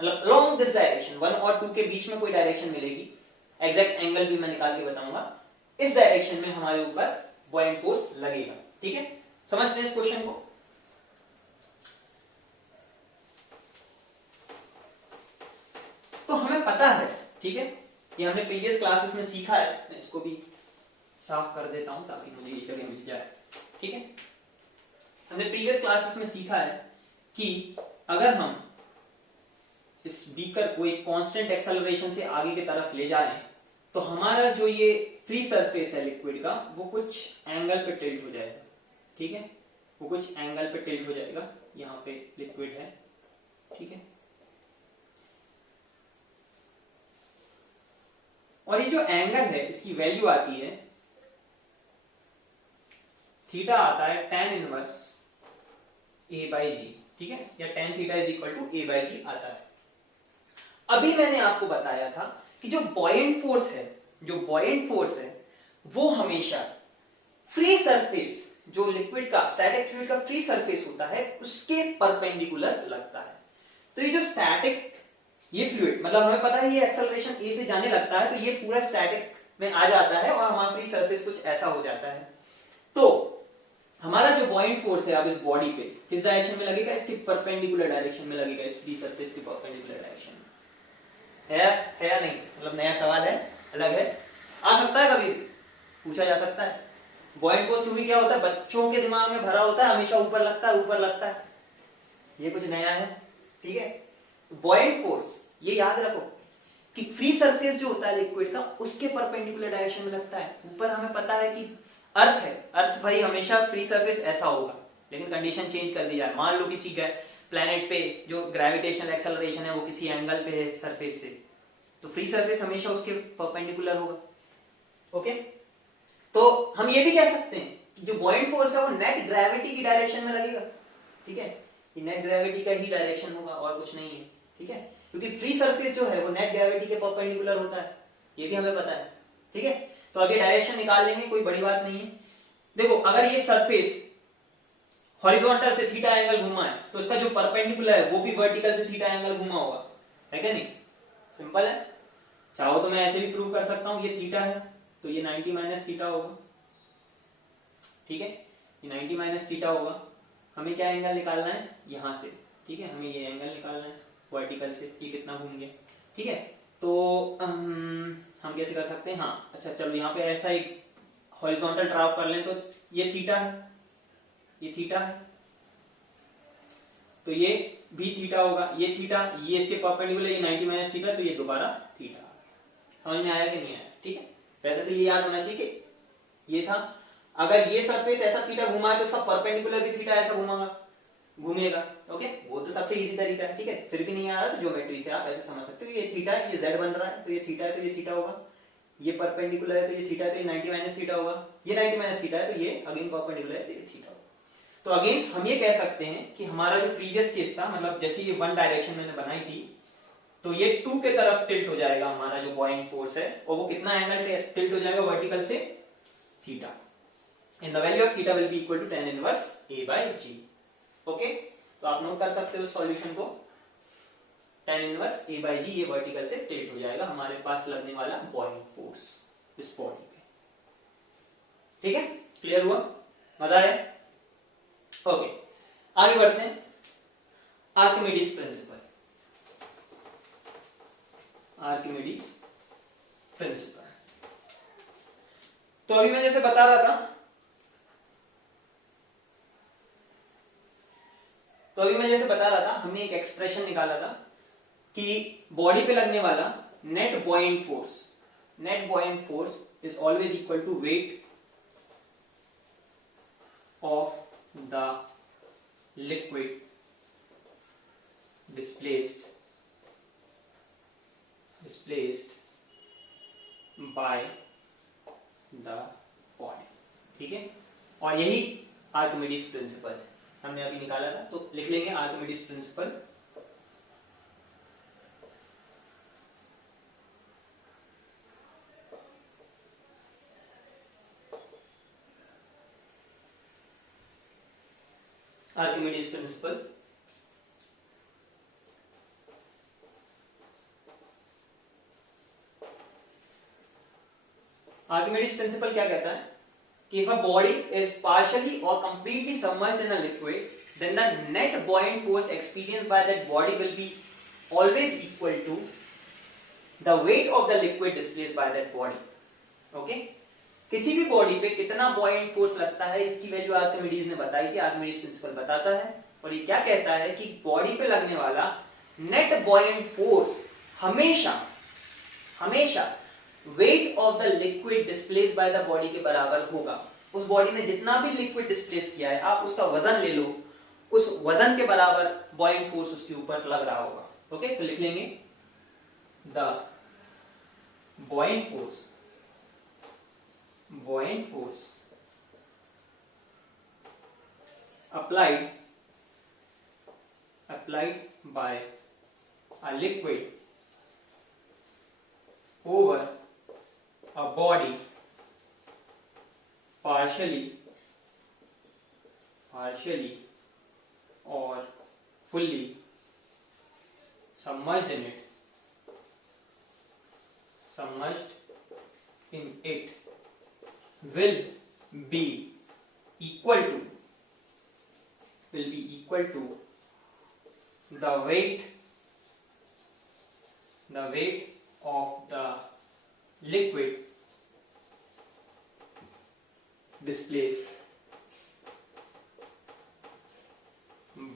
मतलब अलोंग दिस डायरेक्शन, 1 और 2 के बीच में कोई डायरेक्शन मिलेगी, एग्जैक्ट एंगल भी मैं निकाल के बताऊंगा, इस डायरेक्शन में हमारे ऊपर बॉइंट फोर्स लगेगा, ठीक है। समझते हैं इस क्वेश्चन को। तो हमें पता है, ठीक है, ये हमने प्रीवियस क्लासेस में सीखा है, मैं इसको भी साफ कर देता हूं ताकि मुझे ये जगह मिल जाए, ठीक है। हमने प्रीवियस क्लासेस में सीखा है कि अगर हम इस बीकर को एक कांस्टेंट एक्सेलरेशन से आगे की तरफ ले जाएं, तो हमारा जो ये फ्री सरफेस है लिक्विड का वो कुछ एंगल पे टिल्ट हो जाएगा, ठीक है, वो कुछ एंगल पे टिल्ट हो जाएगा, यहाँ पे लिक्विड है, ठीक है। और ये जो एंगल है इसकी वैल्यू आती है थीटा आता है tan inverse a by g, ठीक है, या tan theta is equal to a by g आता है। अभी मैंने आपको बताया था कि जो बॉयंट फोर्स है, जो बॉयंट फोर्स है वो हमेशा फ्री सरफेस, जो लिक्विड का स्टैटिक फ्लूइड का फ्री सरफेस होता है उसके परपेंडिकुलर लगता है। तो ये जो स्टैटिक ये फ्लूइड मतलब हमें पता है ये एक्सेलरेशन a से जाने लगता है तो ये पूरा स्टैटिक में आ जाता है और हमारा फ्री सरफेस कुछ ऐसा हो जाता है। तो हमारा जो बॉयंट फोर्स है अब इस बॉडी पे किस डायरेक्शन में लगेगा, इसके परपेंडिकुलर डायरेक्शन में लगेगा, इस फ्री सरफेस के परपेंडिकुलर डायरेक्शन में। है या नहीं, मतलब नया सवाल है, अलग है, आ सकता है, कभी पूछा जा सकता है। बॉयंट फोर्स क्योंकि क्या होता है बच्चों के दिमाग में भरा होता है, हमेशा ऊपर लगता है, ऊपर लगता है, ये कुछ नया है, ठीक है। बॉयंट फोर्स ये याद रखो कि फ्री सरफेस जो होता है लिक्विड का उसके परपेंडिकुलर डायरेक्शन में लगता है। ऊपर हमें पता है कि अर्थ है, अर्थ भाई हमेशा फ्री सरफेस ऐसा होगा, लेकिन कंडीशन चेंज कर दी जाए, मान लो किसी प्लैनेट पे जो ग्रेविटेशनल एक्सेलरेशन है वो किसी एंगल पे है सरफेस से, तो फ्री सरफेस हमेशा उसके परपेंडिकुलर होगा, ओके। तो हम ये भी कह सकते हैं कि जो बॉयंट फोर्स है वो नेट ग्रेविटी की डायरेक्शन में लगेगा, ठीक है, ये नेट ग्रेविटी का ही डायरेक्शन होगा और कुछ नहीं है, ठीक है, क्योंकि फ्री सरफेस जो है वो नेट ग्रेविटी के परपेंडिकुलर होता है, ये भी हमें पता है, ठीक है। तो अभी डायरेक्शन निकाल लेंगे, कोई बड़ी बात नहीं है। देखो अगर ये सरफेस हॉरिजॉन्टल से थीटा एंगल घुमा है तो इसका जो परपेंडिकुलर है वो भी वर्टिकल से थीटा एंगल घुमा होगा, है क्या नहीं, सिंपल है। चाहो तो मैं ऐसे भी प्रूव कर सकता हूं, ये थीटा है तो ये 90 माइनस थीटा होगा, ठीक है, ये 90 माइनस थीटा होगा। हमें क्या एंगल निकालना है यहां से, ठीक है, हमें ये एंगल निकालना है वर्टिकल से, ये कितना घूम गया, ठीक है। तो हम कैसे कर सकते हैं, हाँ अच्छा चलो यहाँ पे ऐसा एक हॉरिजॉन्टल ड्राव कर लें, तो ये थीटा है, ये थीटा है, तो ये भी थीटा होगा, ये थीटा, ये इसके परपेंडिकुलर, ये 90 माइनस थीटा, तो ये दोबारा थीटा। समझ में आया कि नहीं आया, ठीक है। वैसे तो ये याद होना चाहिए कि ये था, अगर ये सरफेस ऐसा थीटा घुमा है तो उसका परपेंडिकुलर भी थीटा ऐसा घूमेगा, ओके, वो तो सबसे इजी तरीका है, ठीक है। फिर भी नहीं आ रहा तो ज्योमेट्री से आप ऐसे समझ सकते हो, ये थीटा है, ये z बन रहा है, तो ये थीटा है तो ये थीटा होगा, ये परपेंडिकुलर है तो ये थीटा है तो ये 90 माइनस थीटा होगा, ये 90 माइनस थीटा है तो ये अगेन परपेंडिकुलर है तो ये थीटा होगा। तो अगेन हम ये कह सकते हैं कि हमारा जो प्रीवियस केस था, मतलब जैसे ये वन डायरेक्शन मैंने बनाई थी, तो ये 2 के तरफ टिल्ट हो जाएगा हमारा जो बॉइंग फोर्स है, और वो कितना एंगल टिल्ट हो जाएगा वर्टिकल से थीटा, and the value of theta will be equal to tan inverse a by g, okay. तो आप नोट कर सकते हो सॉल्यूशन को, tan inverse a by g ये वर्टिकल से टिल्ट हो जाएगा हमारे पास लगने वाला बॉइंग फोर्स इस बॉडी पे, ठीक है, क्लियर हुआ, मजा आया, ओके। आगे बढ़ते हैं, आर्किमिडीज प्रिंसिपल, आर्किमिडीज प्रिंसिपल। तो अभी मैं जैसे बता रहा था, हमने एक एक्सप्रेशन निकाला था कि बॉडी पे लगने वाला net buoyant force is always equal to weight of the liquid displaced by the body, ठीक है। और यही आर्किमिडीज प्रिंसिपल हमने अभी निकाला था, तो लिख लेंगे Archimedes principle. Archimedes principle Archimedes principal क्या कहता है कि if a body is partially or completely submerged in a liquid, then the net buoyant force experienced by that body will be always equal to the weight of the liquid displaced by that body, okay। किसी भी body पे कितना buoyant force लगता है इसकी value Archimedes ने बताई थी, आर्किमिडीज प्रिंसिपल बताता है, और ये क्या कहता है कि बॉडी पे लगने वाला नेट बॉयंट फोर्स हमेशा wait of the liquid displace bye the body के बराबर होगा। उस बॉडी ने जितना भी लिक्विड डिस्प्लेस किया है, आप उसका वजन ले लो, उस वजन के बराबर बॉइंग फोर्स उसके ऊपर लग रहा होगा। ओके, तो लिख लेंगे the Boeing force applied by a liquid over a body partially or fully submerged in it will be equal to the weight of the liquid displaced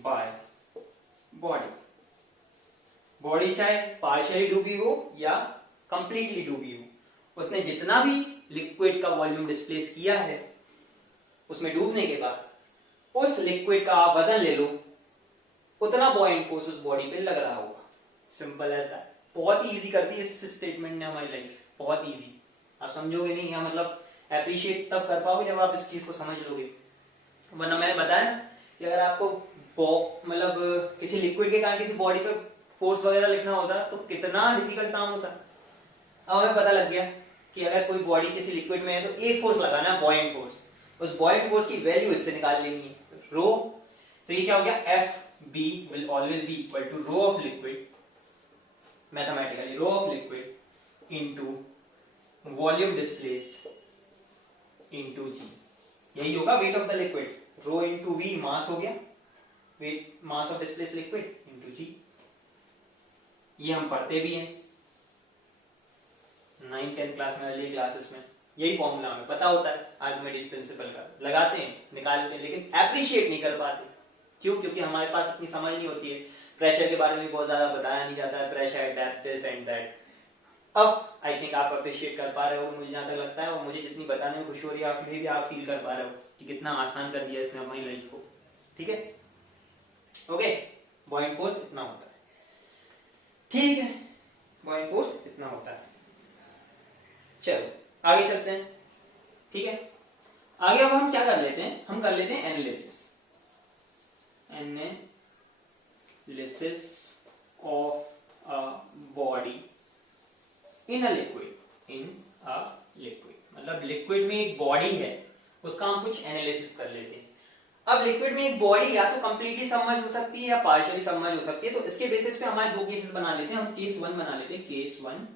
by body चाहे partially डूबी हो या कंप्लीटली डूबी हो, उसने जितना भी लिक्विड का वॉल्यूम डिस्प्लेस किया है, उसमें डूबने के बाद उस लिक्विड का आप वजन ले लो, उतना बॉइंग फोर्स उस बॉडी पे लग रहा होगा। Simple as that. बहुत ही इजी करती है इस स्टेटमेंट ने हमारी लाइफ, बहुत इजी। आप समझोगे नहीं या मतलब एप्रिशिएट तब कर पाओगे जब आप इस चीज को समझ लोगे। वरना मैंने बताया कि अगर आपको मतलब किसी लिक्विड के कारण किसी बॉडी पे फोर्स वगैरह लिखना होता तो कितना डिफिकल्ट काम होता। अब हमें पता लग गया कि अगर कोई बॉडी किसी लिक्विड में है तो एक फोर्स लगाना है, बॉइंग फोर्स। उस बॉइंग फोर्स की वैल्यू इससे निकाल लेनी है, रो। तो ये क्या हो गया, F B will always be equal to rho of liquid, mathematically rho of liquid into volume displaced into g. यही होगा weight of the liquid, rho into V mass हो गया, weight mass of displaced liquid into जी। ये हम पढ़ते भी हैं 9-10 class में, अर्ली क्लासेस में यही फॉर्मूला हमें पता होता है, आर्किमिडीज प्रिंसिपल का लगाते हैं, निकालते हैं, लेकिन एप्रिशिएट नहीं कर पाते। क्यों? क्योंकि हमारे पास इतनी समझ नहीं होती है। प्रेशर के बारे में बहुत ज्यादा बताया नहीं जाता है, pressure, depth, this and that. अब आई थिंक आप अप्रिशिएट कर पा रहे हो, मुझे जहां तक लगता है, और मुझे जितनी बताने में खुशी हो रही है आप भी आप फील कर पा रहे हो कि कितना आसान कर दिया इसने हमारी लाइफ को। ठीक है, ओके। बॉइंग फोर्स इतना होता है, ठीक है, बॉइंग फोर्स इतना होता है। चलो आगे चलते हैं। ठीक है, आगे अब हम क्या कर लेते हैं, हम कर लेते हैं analysis of a body in a liquid, मतलब लिक्विड में एक बॉडी है, उसका हम कुछ एनालिसिस कर लेते हैं। अब लिक्विड में एक बॉडी या तो कंप्लीटली सबमर्ज हो सकती है या पार्शियली सबमर्ज हो सकती है। तो इसके बेसिस पे हमारे दो केसेस बना लेते हैं। हम केस 1 बना लेते हैं, केस 1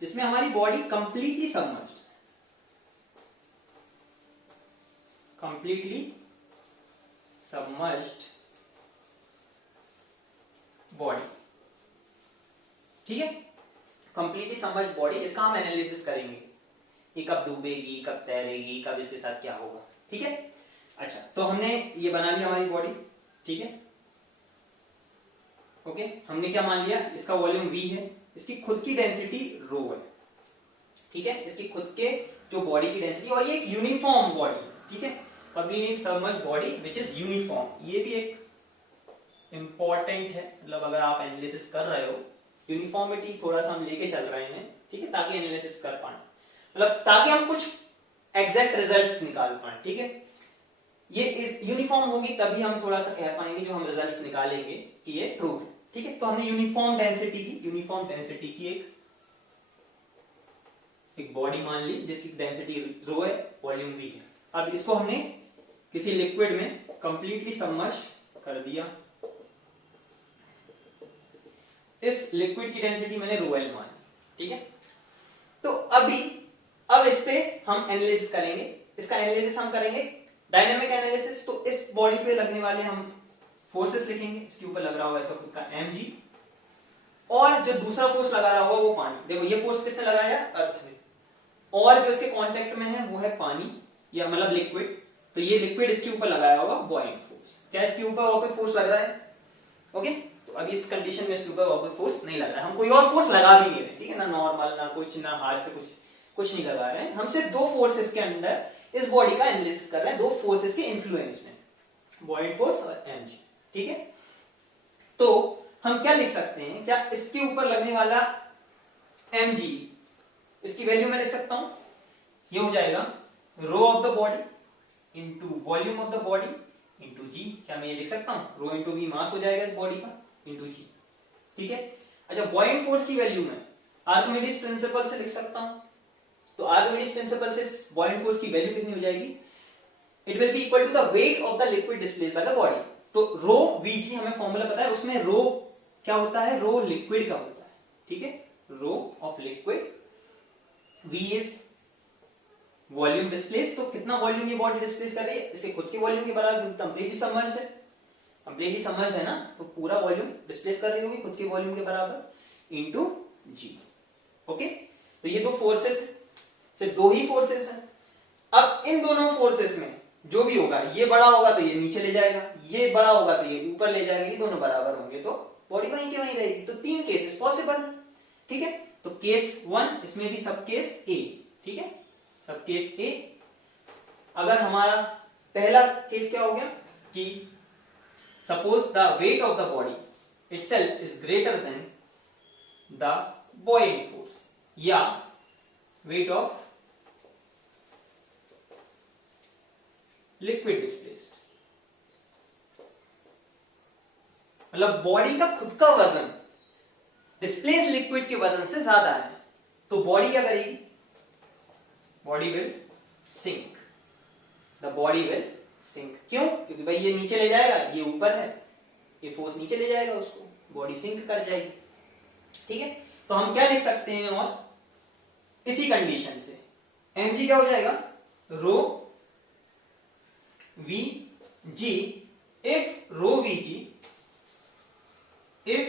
जिसमें हमारी बॉडी कंप्लीटली सबमर्ज्ड बॉडी। ठीक है, कंप्लीटली सबमर्ज्ड बॉडी, इसका हम एनालिसिस करेंगे, ये कब डूबेगी, कब तैरेगी, कब इसके साथ क्या होगा। ठीक है, अच्छा, तो हमने ये बना लिया हमारी बॉडी। ठीक है, ओके, हमने क्या मान लिया, इसका वॉल्यूम V है, इसकी खुद की डेंसिटी रो है। ठीक है, इसकी खुद के जो बॉडी की डेंसिटी, और ये एक यूनिफॉर्म बॉडी है। ठीक है, completely submerged body which is uniform. ये भी एक इंपॉर्टेंट है, मतलब अगर आप एनालिसिस कर रहे हो, यूनिफॉर्मिटी थोड़ा सा हम लेके चल रहे हैं। ठीक है, ताकि एनालिसिस कर पाए, मतलब ताकि हम कुछ एग्जैक्ट रिजल्ट्स निकाल पाए। ठीक है, ये यूनिफॉर्म होगी तभी हम थोड़ा सा कह पाएंगे जो हम रिजल्ट्स निकालेंगे कि ये ट्रू है। ठीक है, तो हमने यूनिफॉर्म डेंसिटी की एक बॉडी मान ली जिसकी डेंसिटी रो है, वॉल्यूम V है। अब इसको हमने किसी लिक्विड में कंप्लीटली सबमर्ज कर दिया। इस लिक्विड की डेंसिटी मैंने रो L मान। ठीक है, तो अब इस पे हम एनालिसिस करेंगे। इसका एनालिसिस हम करेंगे डायनामिक एनालिसिस। तो इस बॉडी पे लगने वाले हम फोर्सेस लिखेंगे, इसके ऊपर लग रहा होगा इसका खुद का mg, और जो दूसरा फोर्स लगा रहा होगा वो पानी। देखो ये फोर्स किसने लगाया, अर्थ ने, और जो इसके कांटेक्ट में है वो है पानी, या मतलब लिक्विड। तो ये लिक्विड इसके ऊपर लगाया होगा बॉइंग फोर्स। क्या इसके ऊपर और कोई फोर्स लग रहा है? ओके, तो अभी इस कंडीशन में इसके ऊपर और कोई फोर्स नहीं लग रहा है, हम कोई और फोर्स लगा भी नहीं रहे। ठीक है ना, नॉर्मल ना कुछ, ना हाथ से कुछ कुछ नहीं लगा रहे हैं, हम सिर्फ दो फोर्सेस के अंदर इस बॉडी का एनालिसिस कर रहे हैं, दो फोर्सेस के इन्फ्लुएंस में, बॉइंट फोर्स और mg। ठीक है, तो हम क्या लिख सकते हैं, क्या इसके ऊपर लगने वाला mg, इसकी वैल्यू मैं लिख सकता हूं, ये हो जाएगा rho of the body into volume of the body into g. क्या मैं ये लिख सकता हूं, रो इंटू वी मास हो जाएगा इस बॉडी का इंटू जी। ठीक है, अच्छा बॉइंट फोर्स की वैल्यू में आर्किमिडीज प्रिंसिपल से लिख सकता हूं, तो आर्किमिडीज प्रिंसिपल से बॉइंट फोर्स की वैल्यू कितनी हो जाएगी, it will be equal to the weight of the liquid displaced by the body. तो रो वीजी हमें फॉर्मूला पता है, उसमें रो क्या होता है, रो लिक्विड का होता है। ठीक है, rho of liquid, V is volume displace, तो कितना वॉल्यूम ये बॉडी डिस्प्लेस कर रही है, इसे खुद के वॉल्यूम के बराबर, कंप्लीटली सबमर्ज्ड है, कंप्लीटली सबमर्ज्ड है ना, तो पूरा वॉल्यूम डिस्प्लेस कर रही होगी खुद के वॉल्यूम के बराबर इनटू जी। ओके, तो ये दो फोर्सेस है, सिर्फ दो ही फोर्सेस हैं। अब इन दोनों फोर्सेस में जो भी होगा, ये बड़ा होगा तो ये नीचे ले जाएगा, ये बड़ा होगा तो ये ऊपर ले जाएगा, ये दोनों बराबर होंगे तो बॉडी वहीं की वहीं रहेगी। तो तीन केसेस पॉसिबल। ठीक है, तो केस 1, इसमें भी सब केस ए। ठीक है, सब केस ए। अगर हमारा पहला केस क्या हो गया कि suppose the weight of the body itself is greater than the Boeing force, या वेट ऑफ लिक्विड डिस्प्लेस्ड, मतलब बॉडी का खुद का वजन डिस्प्लेस लिक्विड के वजन से ज्यादा है, तो बॉडी क्या करेगी, body will sink, the body will sink. क्यों, क्योंकि भाई ये नीचे ले जाएगा, ये ऊपर है, ये फोर्स नीचे ले जाएगा उसको, बॉडी सिंक कर जाएगी। ठीक है, तो हम क्या लिख सकते हैं, और इसी कंडीशन से mg क्या हो जाएगा, रो vg, if rho vg, if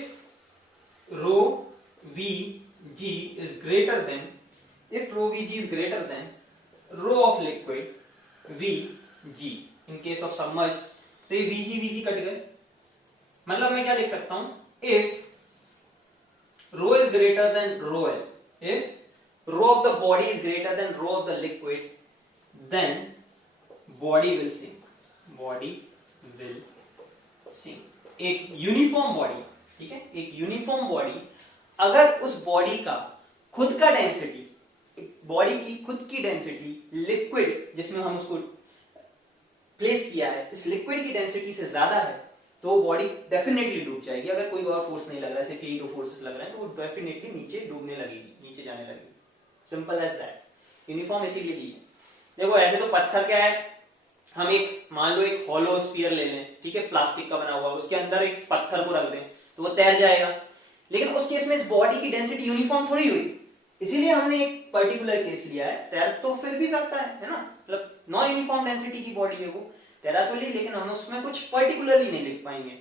rho vg is greater than, if rho vg is greater than rho of liquid vg in case of submerged, तो ये vg vg कट गए, मतलब मैं क्या लिख सकता हूं, if rho is greater than rho l, if rho of the body is greater than rho of the liquid, then body will sink, body will sink। एक यूनिफॉर्म बॉडी, ठीक है, एक यूनिफॉर्म बॉडी अगर उस बॉडी का खुद का density, body की खुद की डेंसिटी लिक्विड जिसमें हम उसको प्लेस किया है, इस लिक्विड की डेंसिटी से ज्यादा है, तो वो बॉडी डेफिनेटली डूब जाएगी। अगर कोई और फोर्स नहीं लग रहा है, सिर्फ यही दो फोर्सेस लग रहे हैं, तो वो डेफिनेटली नीचे डूबने लगेगी, नीचे जाने लगेगी। Simple as that. यूनिफॉर्म इसीलिए दी है। देखो ऐसे तो पत्थर क्या है, हम एक मान लो एक हॉलो स्फीयर ले लें, ठीक है, प्लास्टिक का बना हुआ, उसके अंदर एक पत्थर को रख दें तो वो तैर जाएगा। लेकिन उस केस में इस बॉडी की डेंसिटी यूनिफॉर्म थोड़ी हुई, इसीलिए हमने एक पर्टिकुलर केस लिया है। तैर तो फिर भी सकता है ना, मतलब नॉन यूनिफॉर्म डेंसिटी की बॉडी है वो, तैरा तो ली, लेकिन हम उसमें कुछ पर्टिकुलरली नहीं लिख पाएंगे।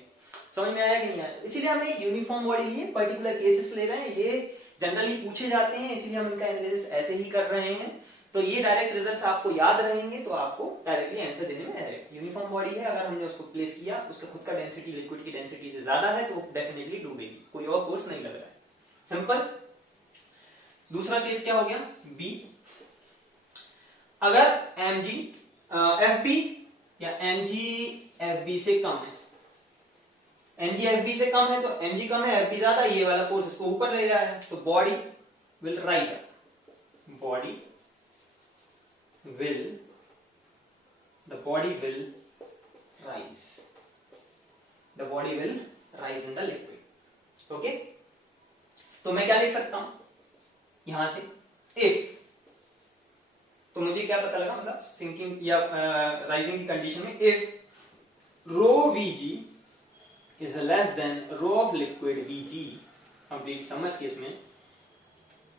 समझ में आया कि नहीं आया? इसीलिए हमने एक यूनिफॉर्म बॉडी ली है, पर्टिकुलर केसेस ले रहे हैं, ये जनरली पूछे जाते हैं, इसीलिए हम इनका एनालिसिस ऐसे ही कर रहे हैं। तो ये डायरेक्ट रिजल्ट्स आपको याद रहेंगे, तो आपको डायरेक्टली आंसर देने में आएगा। यूनिफॉर्म बॉडी है, अगर हमने उसको प्लेस किया, उसका खुद का डेंसिटी लिक्विड की डेंसिटी से ज्यादा है, तो वो डेफिनेटली डूबेगी, कोई और फोर्स नहीं लग रहा है। सिंपल। दूसरा केस क्या हो गया, बी। अगर mg fb या mg fb से कम है, mg fb से कम है, तो mg कम है, fb ज्यादा, ये वाला फोर्स इसको ऊपर ले रहा है, तो body will rise up, body will, the body will rise, the body will rise in the liquid. Okay, तो मैं क्या लिख सकता हूं यहां से, if, तो मुझे क्या पता लगा, मतलब सिंकिंग या राइजिंग की कंडीशन में, if rho vg is less than rho of liquid vg, complete समझ के इसमें,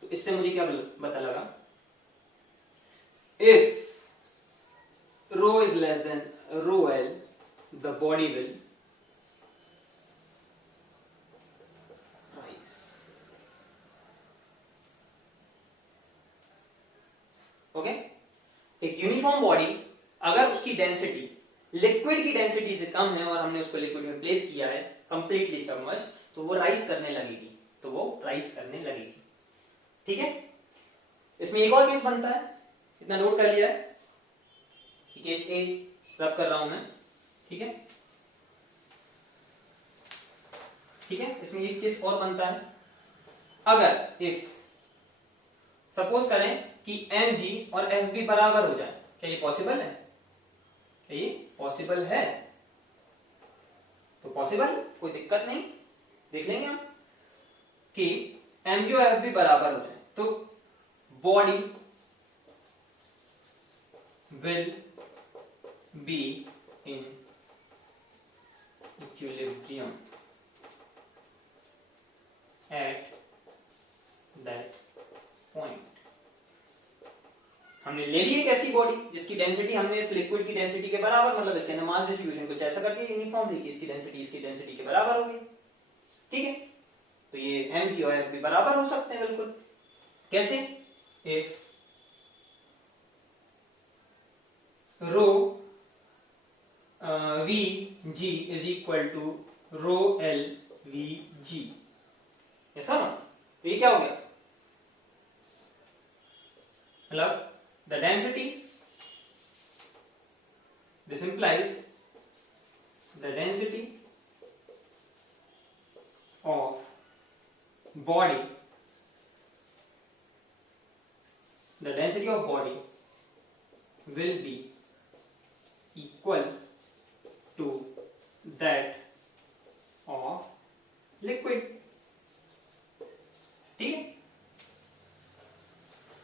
तो इससे मुझे क्या पता लगा, if rho is less than rho l, the body will rise. Okay? एक यूनिफॉर्म बॉडी अगर उसकी डेंसिटी लिक्विड की डेंसिटी से कम है और हमने उसको लिक्विड में प्लेस किया है कंप्लीटली सबमर्ज, तो वो राइज करने लगेगी, तो वो राइज करने लगेगी। ठीक है, इसमें एक और केस बनता है, इतना नोट कर लिया है, केस ए रब कर रहा हूं मैं, ठीक है, ठीक है। इसमें एक केस और बनता है, अगर इफ सपोज करें कि एम जी और एफ बी बराबर हो जाए, क्या ये पॉसिबल है? क्या ये पॉसिबल है? तो पॉसिबल, कोई दिक्कत नहीं, देख लेंगे हम कि एम जी और एफ बी बराबर हो जाए तो body will be in equilibrium at that point. हमने ले ली एक ऐसी बॉडी जिसकी डेंसिटी हमने इस लिक्विड की डेंसिटी के बराबर, मतलब इसके अंदर मास डिस्ट्रीब्यूशन कुछ ऐसा कर दिया यूनिफॉर्मली कि इसकी डेंसिटी के बराबर हो गई, ठीक है। तो ये एम जी और एफ भी बराबर हो सकते हैं बिल्कुल। कैसे? If rho V G is equal to rho L V G, ऐसा ना? तो ये क्या हो गया, मतलब the density, this implies the density of body, the density of body will be equal to that of liquid, ठीक है।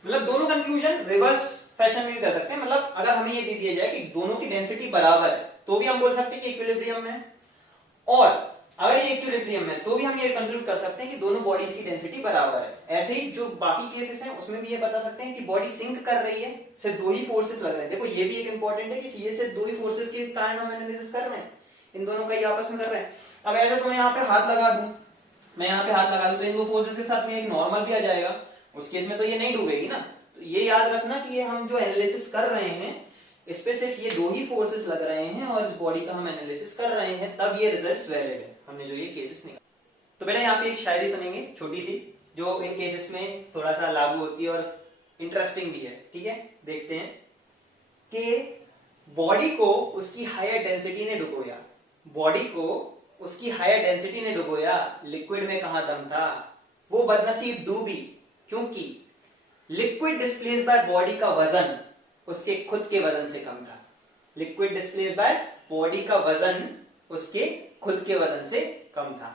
मतलब दोनों कंक्लूजन रिवर्स फैशन में भी कर सकते हैं, मतलब अगर हमें ये दे दिया जाए कि दोनों की डेंसिटी बराबर है तो भी हम बोल सकते हैं कि इक्विलिब्रियम में है, और अगर ये इक्विलिब्रियम में तो भी हम ये कंक्लूड कर सकते हैं कि दोनों बॉडीज की डेंसिटी बराबर है। ऐसे ही जो बाकी केसेस हैं उसमें भी ये बता सकते हैं कि बॉडी सिंक कर रही है, सिर्फ दो ही फोर्सेस लग रहे हैं। देखो ये भी एक इंपॉर्टेंट है कि ये सिर्फ दो ही फोर्सेस के कारण हम एनालिसिस कर रहे हैं, इन दोनों का ही आपस में कर रहे हैं। अब ऐसे तो मैं यहाँ पे हाथ लगा दूं, मैं यहाँ पे हाथ लगा दूं तो इन दो फोर्सेस के साथ में एक नॉर्मल भी आ जाएगा, उस केस में तो ये नहीं डूबेगी ना। तो ये याद रखना कि ये हम जो एनालिसिस कर रहे हैं इस पे सिर्फ ये दो ही फोर्सेस लग रहे हैं और इस बॉडी का हम एनालिसिस कर रहे हैं, तब ये रिजल्ट्स वैलिड है, हमने जो ये केसेस निकाले। तो बेटा यहाँ पे एक शायरी सुनेंगे छोटी सी, जो इन केसेस में थोड़ा सा लागू होती है और इंटरेस्टिंग भी है, ठीक है। देखते हैं कि बॉडी को उसकी हायर डेंसिटी ने डुबोया, बॉडी को उसकी हायर डेंसिटी ने डुबोया, लिक्विड में कहां दम था, वो बदनसीब डूबी क्योंकि लिक्विड डिस्प्लेस्ड बाय बॉडी का वजन उसके खुद के वजन से कम था। लिक्विड डिस्प्लेस्ड बाय बॉडी का वजन उसके खुद के वजन से कम था,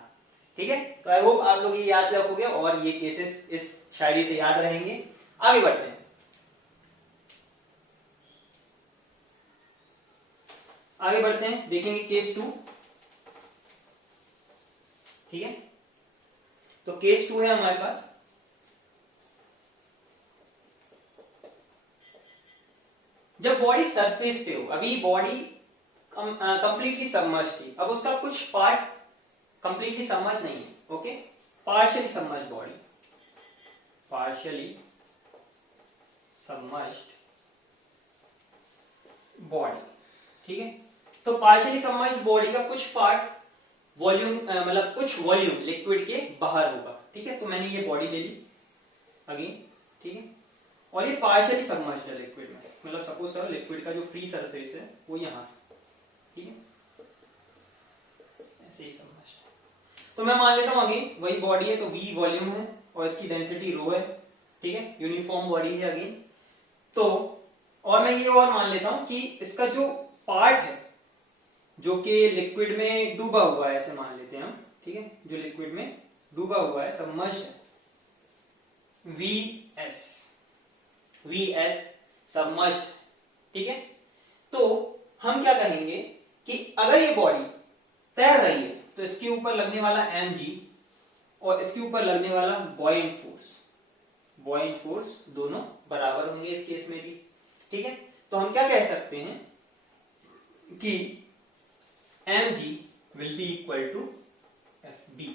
ठीक है। तो आई होप आप लोग ये याद रखोगे और ये केसेस इस शायरी से याद रहेंगे। आगे बढ़ते हैं, आगे बढ़ते हैं, देखेंगे केस 2, ठीक है। तो केस 2 है हमारे पास, जब बॉडी सरफेस पे हो, अभी बॉडी कंप्लीटली सबमर्ज थी, अब उसका कुछ पार्ट कंप्लीटली सबमर्ज नहीं है, okay, partially submerge body, partially submerged body, ठीक है। तो पार्शियली सबमर्ज्ड बॉडी का कुछ पार्ट वॉल्यूम मतलब कुछ वॉल्यूम लिक्विड के बाहर होगा, ठीक है। तो मैंने ये बॉडी ले ली अगेन, ठीक है, और ये पार्शियली सबमर्ज्ड है लिक्विड में, मतलब सपोज करो लिक्विड का जो फ्री सरफेस है वो यहाँ, ठीक है, ऐसे ही सबमर्ज्ड। तो मैं मान लेता हूं अगेन वही बॉडी है, तो V वॉल्यूम है और इसकी डेंसिटी रो है, ठीक है, यूनिफॉर्म बॉडी है अगेन। तो और मैं ये और मान लेता हूं कि इसका जो पार्ट है जो कि लिक्विड में डूबा हुआ है, ऐसे मान लेते हैं हम, ठीक है, जो लिक्विड में डूबा हुआ है, सबमर्ज्ड है, VS सबमर्ज्ड, ठीक है। तो हम क्या कहेंगे कि अगर ये बॉडी तैर रही है तो इसके ऊपर लगने वाला mg और इसके ऊपर लगने वाला बॉयंट फोर्स दोनों बराबर होंगे इस केस में भी, ठीक है। तो हम क्या कह सकते हैं कि mg will be equal to fb,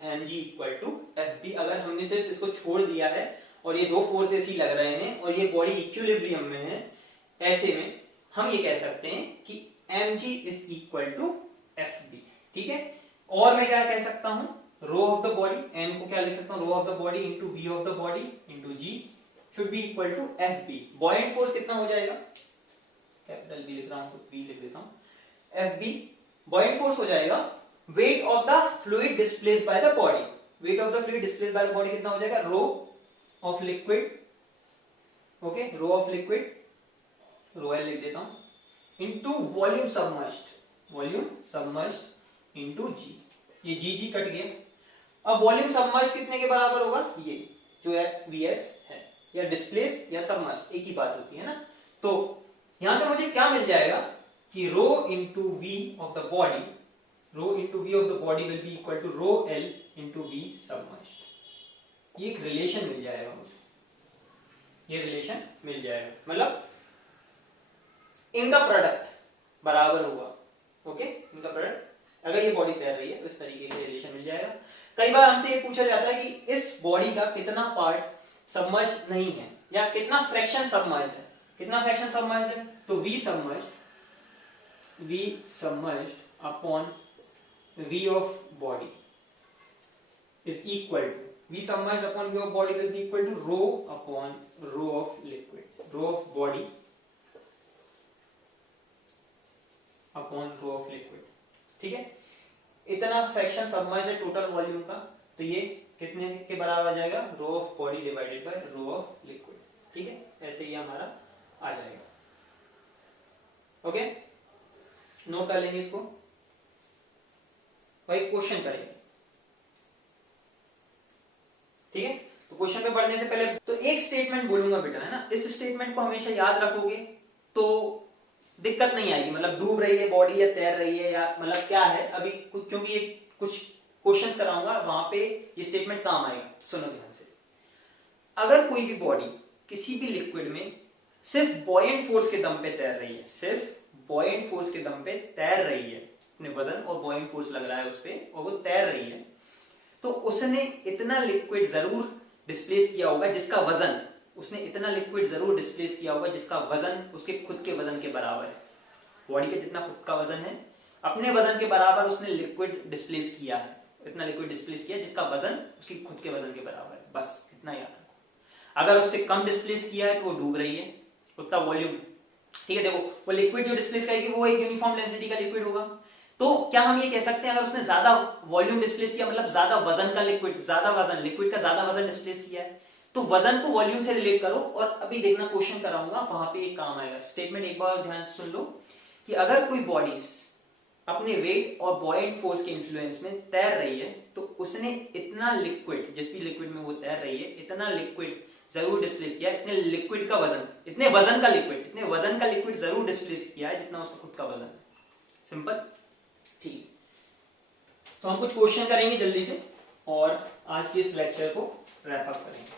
mg equal to fb। अगर हमने सिर्फ इसको छोड़ दिया है और ये दो फोर्सेस ही लग रहे हैं और ये बॉडी इक्विलिब्रियम में है, ऐसे में हम ये कह सकते हैं कि mg is equal to fb, ठीक है। और मैं क्या कह सकता हूं rho of the body, N को क्या लिख सकता हूँ, rho of the body into V of the body into G should be equal to F B. Buoyant force कितना हो जाएगा, कैपिटल बी लिख रहा हूं तो बी लिख देता हूं, एफ बी बॉयंट फोर्स हो जाएगा weight of the fluid displaced by the body. Weight of the fluid displaced by the body कितना हो जाएगा, rho of liquid, okay, rho of liquid, rho L लिख देता हूं, into volume submerged, volume submerged into जी। ये G जी cut गया। अब volume submerged कितने के बराबर होगा, ये जो है वीएस है, या डिस्प्लेस या सबमर्ज्ड एक ही बात होती है ना। तो यहां से मुझे क्या मिल जाएगा कि rho into V of the body, rho into V of the body will be equal to rho L into V submerged. ये एक रिलेशन मिल जाएगा मुझे, ये रिलेशन मिल जाएगा, मतलब इनका प्रोडक्ट बराबर हुआ, ओके, इनका प्रोडक्ट। अगर ये बॉडी तैर रही है तो इस तरीके से रिलेशन मिल जाएगा। कई बार हमसे ये पूछा जाता है कि इस बॉडी का कितना पार्ट सबमर्ज नहीं है या कितना फ्रैक्शन सबमर्ज है, कितना फ्रैक्शन सबमर्ज है, तो V submerged upon V of body is equal to, V submerged upon V of body will be equal to rho upon rho of liquid, rho of body upon rho of liquid, ठीक है। इतना fraction submerge है total volume का, तो ये कितने के बराबर आ जाएगा, rho of body divided by rho of liquid, ठीक है। ऐसे ही हमारा आ जाएगा, ओके। नोट कर लेंगे इसको, भाई क्वेश्चन करेंगे, ठीक है। तो क्वेश्चन पे बढ़ने से पहले तो एक स्टेटमेंट बोलूंगा बेटा, है ना, इस स्टेटमेंट को हमेशा याद रखोगे तो दिक्कत नहीं आएगी। मतलब डूब रही है बॉडी या तैर रही है या मतलब क्या है अभी कुछ, क्योंकि ये कुछ क्वेश्चंस कराऊंगा वहां पे ये स्टेटमेंट काम आएगा। सुनो ध्यान से, अगर कोई भी बॉडी किसी भी लिक्विड में सिर्फ बॉयंट फोर्स के दम पे तैर रही है, सिर्फ बॉयंट फोर्स के दम पे तैर रही है, अपने वजन और बॉयंट फोर्स लग रहा है उस पर और वो तैर रही है, तो उसने इतना लिक्विड जरूर डिस्प्लेस किया होगा जिसका वजन, उसने इतना लिक्विड जरूर डिस्प्लेस किया होगा जिसका वजन उसके खुद के वजन के बराबर है। बॉडी के जितना खुद का वजन है अपने वजन के बराबर उसने लिक्विड डिस्प्लेस किया है, इतना लिक्विड डिस्प्लेस किया जिसका वजन उसके खुद के वजन के बराबर है, बस इतना याद रखो। अगर उससे कम डिस्प्लेस किया है तो वो डूब रही है, उतना वॉल्यूम, ठीक है। देखो वो लिक्विड जो डिस्प्लेस करेगी वो एक यूनिफॉर्म डेंसिटी का लिक्विड होगा, तो क्या हम ये कह सकते हैं अगर उसने ज्यादा वॉल्यूम डिस्प्लेस किया, मतलब ज्यादा वजन का लिक्विड, ज्यादा वजन लिक्विड का ज्यादा वजन डिस्प्लेस किया है, तो वजन को वॉल्यूम से रिलेट करो और अभी देखना क्वेश्चन कराऊंगा वहां पे ये काम आएगा। स्टेटमेंट एक बार ध्यान से सुन लो कि अगर कोई बॉडी अपने वेट और बॉयंट फोर्स के इन्फ्लुएंस में तैर रही है तो उसने इतना लिक्विड, जिस भी लिक्विड में वो तैर रही है, इतना लिक्विड जरूर डिस्प्लेस किया, इतने लिक्विड का वजन, इतने वजन का लिक्विड, इतने वजन का लिक्विड जरूर डिस्प्लेस किया है जितना उसका खुद का वजन है। सिंपल, ठीक। तो हम कुछ क्वेश्चन करेंगे जल्दी से और आज के इस लेक्चर को रैप अप करेंगे,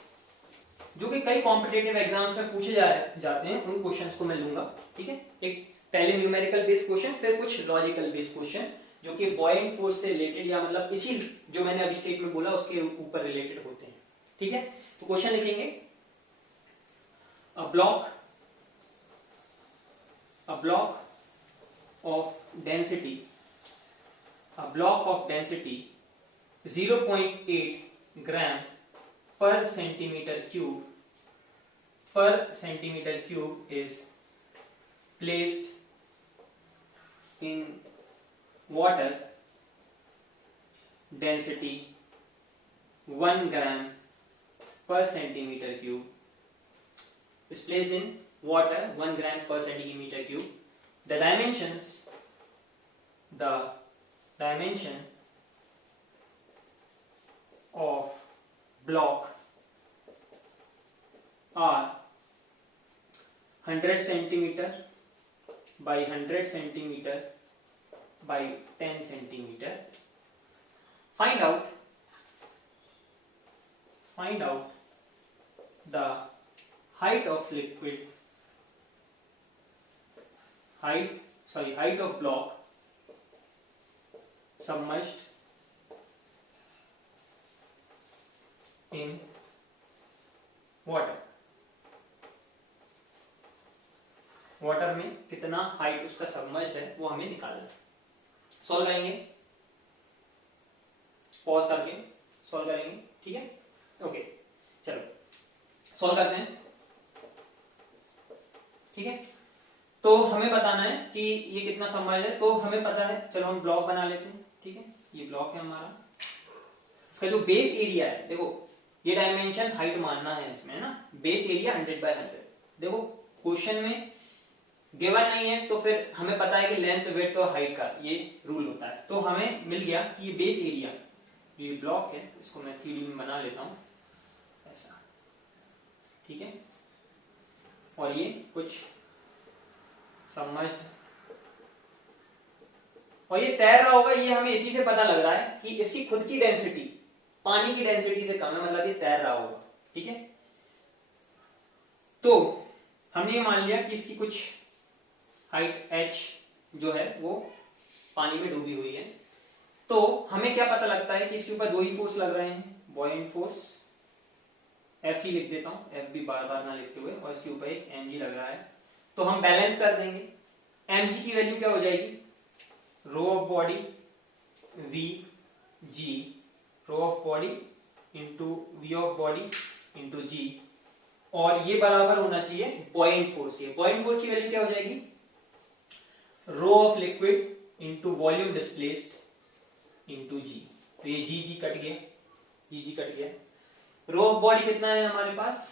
जो कि कई कॉम्पिटिटिव एग्जाम्स में पूछे जाते हैं, उन क्वेश्चंस को मैं लूंगा, ठीक है। एक पहले न्यूमेरिकल बेस्ड क्वेश्चन, फिर कुछ लॉजिकल बेस्ड क्वेश्चन जो कि बॉयंट फोर्स से रिलेटेड या मतलब इसी जो मैंने अभी स्टेटमेंट बोला उसके ऊपर रिलेटेड होते हैं, ठीक है। तो क्वेश्चन लिखेंगे, a block of density 0.8 gram per centimeter cube is placed in water density 1 gram per centimeter cube is placed in water 1 gram per centimeter cube. The dimension of block are 100 centimeter by 100 centimeter by 10 centimeter. Find out the height of liquid, height of block submerged in water में कितना height उसका submerged है वो हमें निकालना है। Solve करेंगे, pause करके सॉल्व करेंगे, ठीक है। ओके चलो सॉल्व करते हैं, ठीक है। तो हमें बताना है कि ये कितना सबमर्ज है, तो हमें पता है, चलो हम ब्लॉक बना लेते हैं, ठीक है। ये ब्लॉक है हमारा, इसका जो बेस एरिया है, देखो ये डायमेंशन हाइट मानना है इसमें, है ना। Base area 100/100। देखो क्वेश्चन में गिवन नहीं है तो फिर हमें पता है कि लेंथ विड्थ और हाइट का ये रूल होता है। तो हमें मिल गया कि ये बेस एरिया, ये ब्लॉक है, इसको मैं 3D में बना लेता हूं ऐसा, ठीक है। और ये कुछ सबमर्ज्ड, और ये तैर रहा होगा, ये हमें इसी से पता लग रहा है कि इसकी खुद की डेंसिटी पानी की डेंसिटी से कम है, मतलब ये तैर रहा होगा, ठीक है। तो हमने ये मान लिया कि इसकी कुछ हाइट h जो है वो पानी में डूबी हुई है। तो हमें क्या पता लगता है कि इसके ऊपर दो ही फोर्स लग रहे हैं, बॉयंट फोर्स F ही लिख देता हूं, F भी बार बार ना लिखते हुए, और इसके ऊपर एक mg लग रहा है। तो हम बैलेंस कर देंगे, mg की वैल्यू क्या हो जाएगी, rho of body v g, rho of body into V of body into g, और ये बराबर होना चाहिए बॉइंट फोर्स के। बॉइंट फोर्स की वैल्यू क्या हो जाएगी, rho of liquid into volume displaced into G. तो ये जी कट गया, जी कट गया। रो ऑफ बॉडी कितना है हमारे पास,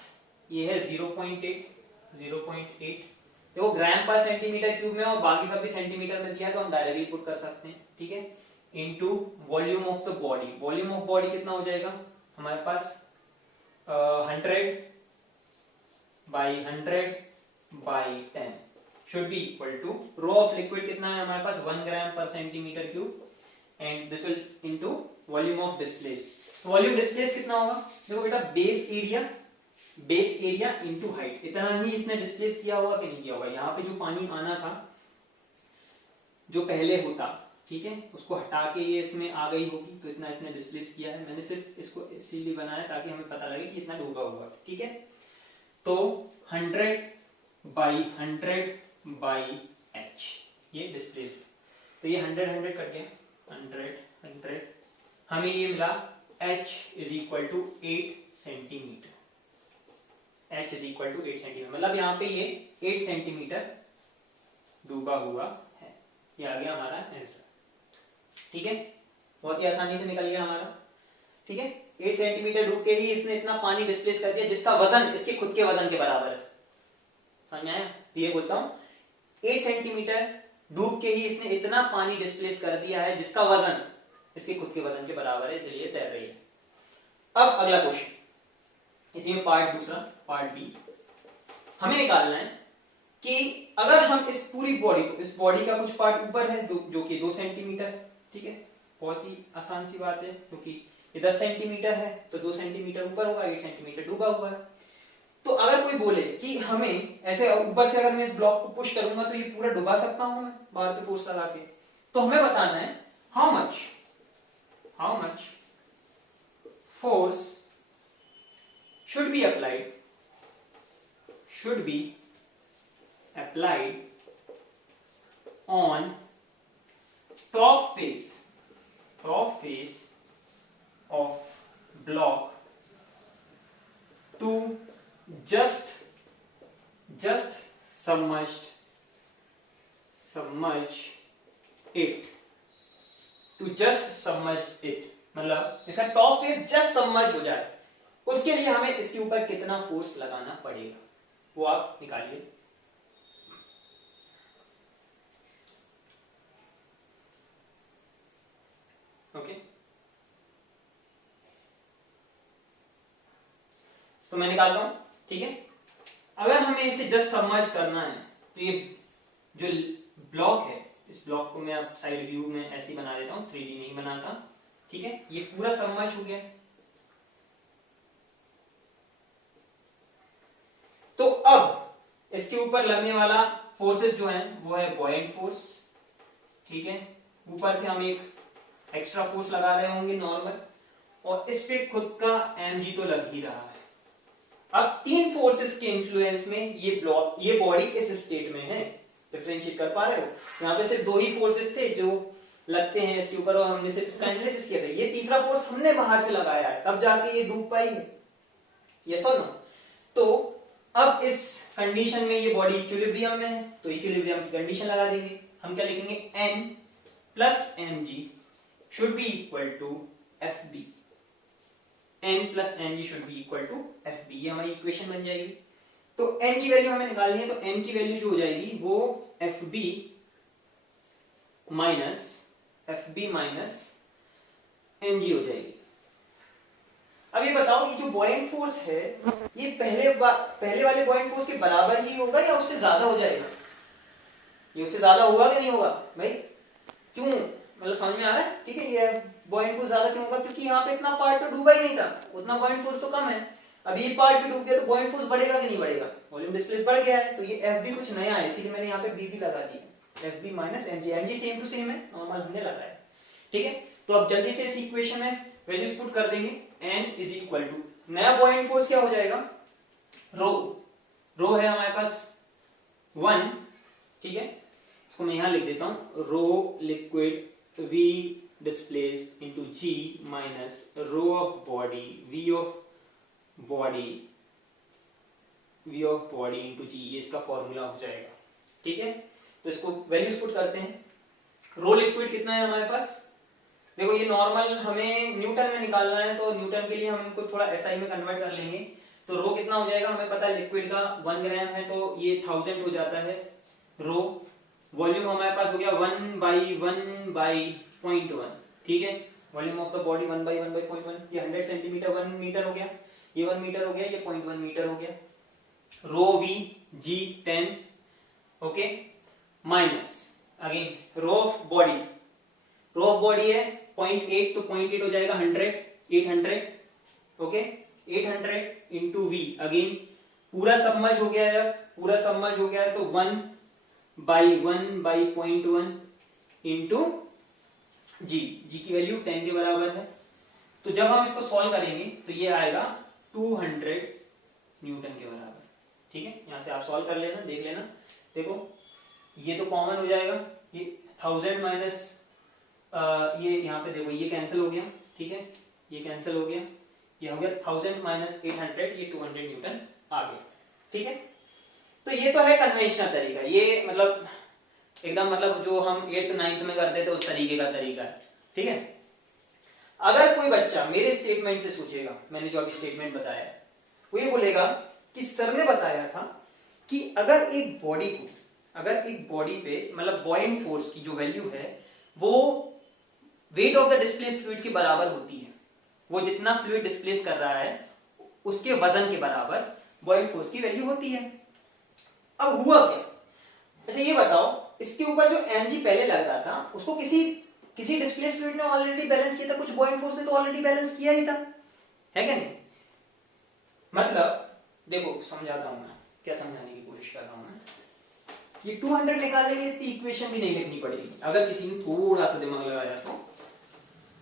ये है 0.8। देखो ग्राम पर सेंटीमीटर क्यूब में और बाकी सब भी सेंटीमीटर में दिया, तो हम डायरेक्टली पुट कर सकते हैं, ठीक है। Into volume of the body, volume of body कितना हो जाएगा हमारे पास 100/100/10 should be equal to rho of liquid कितना है हमारे पास 1 ग्राम पर centimetre cube, and this will into volume of displace. Volume displace कितना होगा, देखो बेटा बेस एरिया इनटू हाइट, इतना ही इसने डिस्प्लेस किया होगा कि नहीं किया होगा। यहाँ पे जो पानी आना था जो पहले होता, ठीक है, उसको हटा के ये इसमें आ गई होगी, तो इतना इसने डिस्प्लेस किया है। मैंने सिर्फ इसको इसीलिए बनाया ताकि हमें पता लगे कि इतना डूबा हुआ है, ठीक है। तो 100/100/h ये डिस्प्लेस, तो ये 100 कट गया, 100 हमें ये मिला h is equal to 8 centimetre. h is equal to 8 centimetre, मतलब यहाँ पे ये 8 सेंटीमीटर डूबा हुआ है। ये आ गया हमारा आंसर, ठीक है। बहुत ही आसानी से निकल गया हमारा, ठीक है। 8 सेंटीमीटर डूब के ही इसने इतना पानी डिस्प्लेस कर दिया जिसका वजन इसके खुद के वजन के बराबर है, समझ में आया। तो ये बोलता हूं 8 सेंटीमीटर डूब के ही इसने इतना पानी डिस्प्लेस कर दिया है जिसका वजन इसके खुद के वजन के बराबर है, इसलिए तैर रही है। अब अगला क्वेश्चन, इसी में पार्ट दूसरा, पार्ट बी, हमें निकालना है कि अगर हम इस पूरी बॉडी को, इस बॉडी का कुछ पार्ट ऊपर है जो कि 2 सेंटीमीटर, ठीक है, बहुत ही आसान सी बात है, क्योंकि ये 10 सेंटीमीटर है तो 2 सेंटीमीटर ऊपर होगा, 8 सेंटीमीटर डूबा हुआ है। तो अगर कोई बोले कि हमें ऐसे ऊपर से अगर मैं इस ब्लॉक को पुश करूंगा तो ये पूरा डुबा सकता हूं मैं बाहर से फोर्स लगा के, तो हमें बताना है how much force should be applied on top face of block to just submerge it, मतलब इसका टॉप फेस जस्ट सबमर्ज हो जाए, उसके लिए हमें इसके ऊपर कितना फोर्स लगाना पड़ेगा वो आप निकालिए। ओके, तो मैं निकालता हूं, ठीक है। अगर हमें इसे जस्ट सबमर्ज करना है तो ये जो ब्लॉक है, इस ब्लॉक को मैं अब साइड व्यू में ऐसे ही बना देता हूं, 3D नहीं बनाता, ठीक है। ये पूरा सबमर्ज हो गया। तो अब इसके ऊपर लगने वाला फोर्सेस जो है वो है बॉयंट फोर्स, ठीक है। ऊपर से हम एक एक्स्ट्रा फोर्स लगा रहे होंगे नॉर्मल, और इस पे खुद का mg तो लग ही रहा है। अब 3 फोर्सेस के इन्फ्लुएंस में ये बॉडी इस स्टेट में है, डिफरेंशिएट कर पा रहे हो। यहाँ पे सिर्फ 2 ही फोर्सेस थे जो लगते हैं इसके ऊपर और हमने सिर्फ इसका एनालिसिस किया था। ये तीसरा फोर्स हमने बाहर से लगाया है, तब जाके ये डूब पाई है। यस और नो? तो अब इस कंडीशन में ये बॉडी इक्विलिब्रियम में है, तो इक्विलिब्रियम की कंडीशन लगा देंगे। हम क्या लिखेंगे, N plus mg should be equal to Fb। N plus mg should be equal to Fb, ये हमारी इक्वेशन बन जाएगी। तो N की वैल्यू हमें निकालनी है, तो N की वैल्यू जो हो जाएगी वो Fb माइनस mg हो जाएगी। अब ये बताओ, ये जो बॉयंट फोर्स है ये पहले वाले बॉयंट फोर्स के बराबर ही होगा या उससे ज्यादा हो जाएगा? ये उससे ज्यादा होगा कि नहीं होगा भाई? क्यों, मतलब समझ में आ रहा है? ठीक है, ये बॉयंट फोर्स ज्यादा क्यों होगा? क्योंकि यहाँ पे इतना पार्ट तो डूबा ही नहीं था, उतना बॉयंट फोर्स तो कम है। अब ये पार्ट भी डूब गया तो बॉयंट फोर्स बढ़ेगा कि नहीं बढ़ेगा? वॉल्यूम डिस्प्लेस बढ़ गया है, तो ये एफ भी कुछ नया है, इसीलिए मैंने यहाँ पे बी भी लगा दिया। F B minus MG, MG same to same है, नॉर्मल हमने लगाया। ठीक है, तो अब जल्दी से इस इक्वेशन में वैल्यूज पुट कर देंगे। n इज इक्वल टू, नया बॉयंट फोर्स क्या हो जाएगा, रो है हमारे पास 1। ठीक है, इसको मैं यहां लिख देता हूं, rho liquid v displaced into g minus rho of body v of body into g, ये इसका फॉर्मूला हो जाएगा। ठीक है, तो इसको वैल्यूज पुट करते हैं। रो लिक्विड कितना है हमारे पास, देखो ये नॉर्मल हमें न्यूटन में निकालना है, तो न्यूटन के लिए हम इनको थोड़ा एसआई में कन्वर्ट कर लेंगे। तो रो कितना हो जाएगा, हमें पता है लिक्विड का 1 ग्राम है, तो ये 1000 हो जाता है रो। वॉल्यूम हमारे पास हो गया 1/1/0.1। ठीक है, वॉल्यूम ऑफ द बॉडी 1/1/0.1, ये 100 सेंटीमीटर 1 मीटर हो गया, ये 1 मीटर हो गया, ये 0.1 मीटर हो गया। Rho V G 10, okay, minus again rho of body है 0.8, तो 0.8 हो जाएगा 800, ओके, 800 इंटू वी, अगेन पूरा सबमर्ज हो गया है। पूरा सबमर्ज हो गया है तो 1/1/0.1 इंटू जी की वैल्यू 10 के बराबर है। तो जब हम इसको सॉल्व करेंगे तो ये आएगा 200 न्यूटन के बराबर। ठीक है, यहां से आप सॉल्व कर लेना, देख लेना। देखो ये तो कॉमन हो जाएगा, ये 1000 माइनस ये यहाँ पे देखो ये कैंसिल हो गया। ठीक है, ये कैंसिल हो गया, ये हो गया 1000 माइनस 800, ये 200 न्यूटन आ गया। ठीक है, तो ये तो है कन्वेंशनल तरीका, ये मतलब एकदम मतलब जो हम 8th 9th में करते थे उस तरीके का तरीका है। ठीक है, अगर कोई बच्चा मेरे स्टेटमेंट से सोचेगा, मैंने जो अभी स्टेटमेंट बताया है, वो ये बोलेगा कि सर ने बताया था कि अगर एक बॉडी पे मतलब बॉयंट फोर्स की जो वैल्यू है वो wait of the displaced fluid के बराबर होती है, वो जितना फ्लूइड डिस्प्लेस कर रहा है उसके वजन के बराबर बॉयंट फोर्स की वैल्यू होती है। अब हुआ क्या, अच्छा ये बताओ, इसके ऊपर जो mg पहले लग रहा था उसको किसी डिस्प्लेस्ड फ्लूइड ने ऑलरेडी बैलेंस किया था, कुछ बॉयंट फोर्स ने तो ऑलरेडी बैलेंस किया ही था, है क्या नहीं? मतलब देखो समझाता हूं मैं, क्या समझाने की कोशिश कर रहा हूं मैं। ये 200 निकालने के लिए इतनी इक्वेशन भी नहीं लिखनी पड़ेगी, अगर किसी ने थोड़ा सा दिमाग लगाया तो।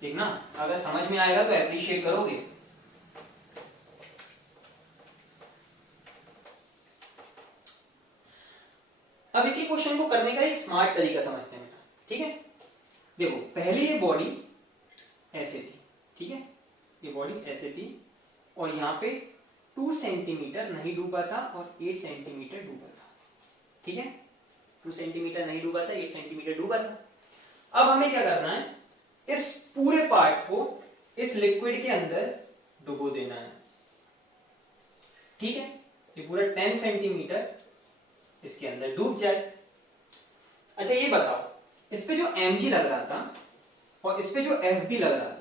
देखना, अगर समझ में आएगा तो एप्रिशिएट करोगे। अब इसी क्वेश्चन को करने का एक स्मार्ट तरीका समझते हैं। ठीक है, देखो पहले ये बॉडी ऐसे थी, ठीक है, ये बॉडी ऐसे थी और यहाँ पे 2 सेंटीमीटर नहीं डूबा था और 8 सेंटीमीटर डूबा था। ठीक है, 2 सेंटीमीटर नहीं डूबा था, 8 सेंटीमीटर डूबा था। अब हमें क्या करना है, इस पूरे पार्ट को इस लिक्विड के अंदर डुबो देना है। ठीक है, ये पूरा 10 सेंटीमीटर इसके अंदर डूब जाए। अच्छा ये बताओ, इस पे जो mg लग रहा था और इस पे जो fb लग रहा था,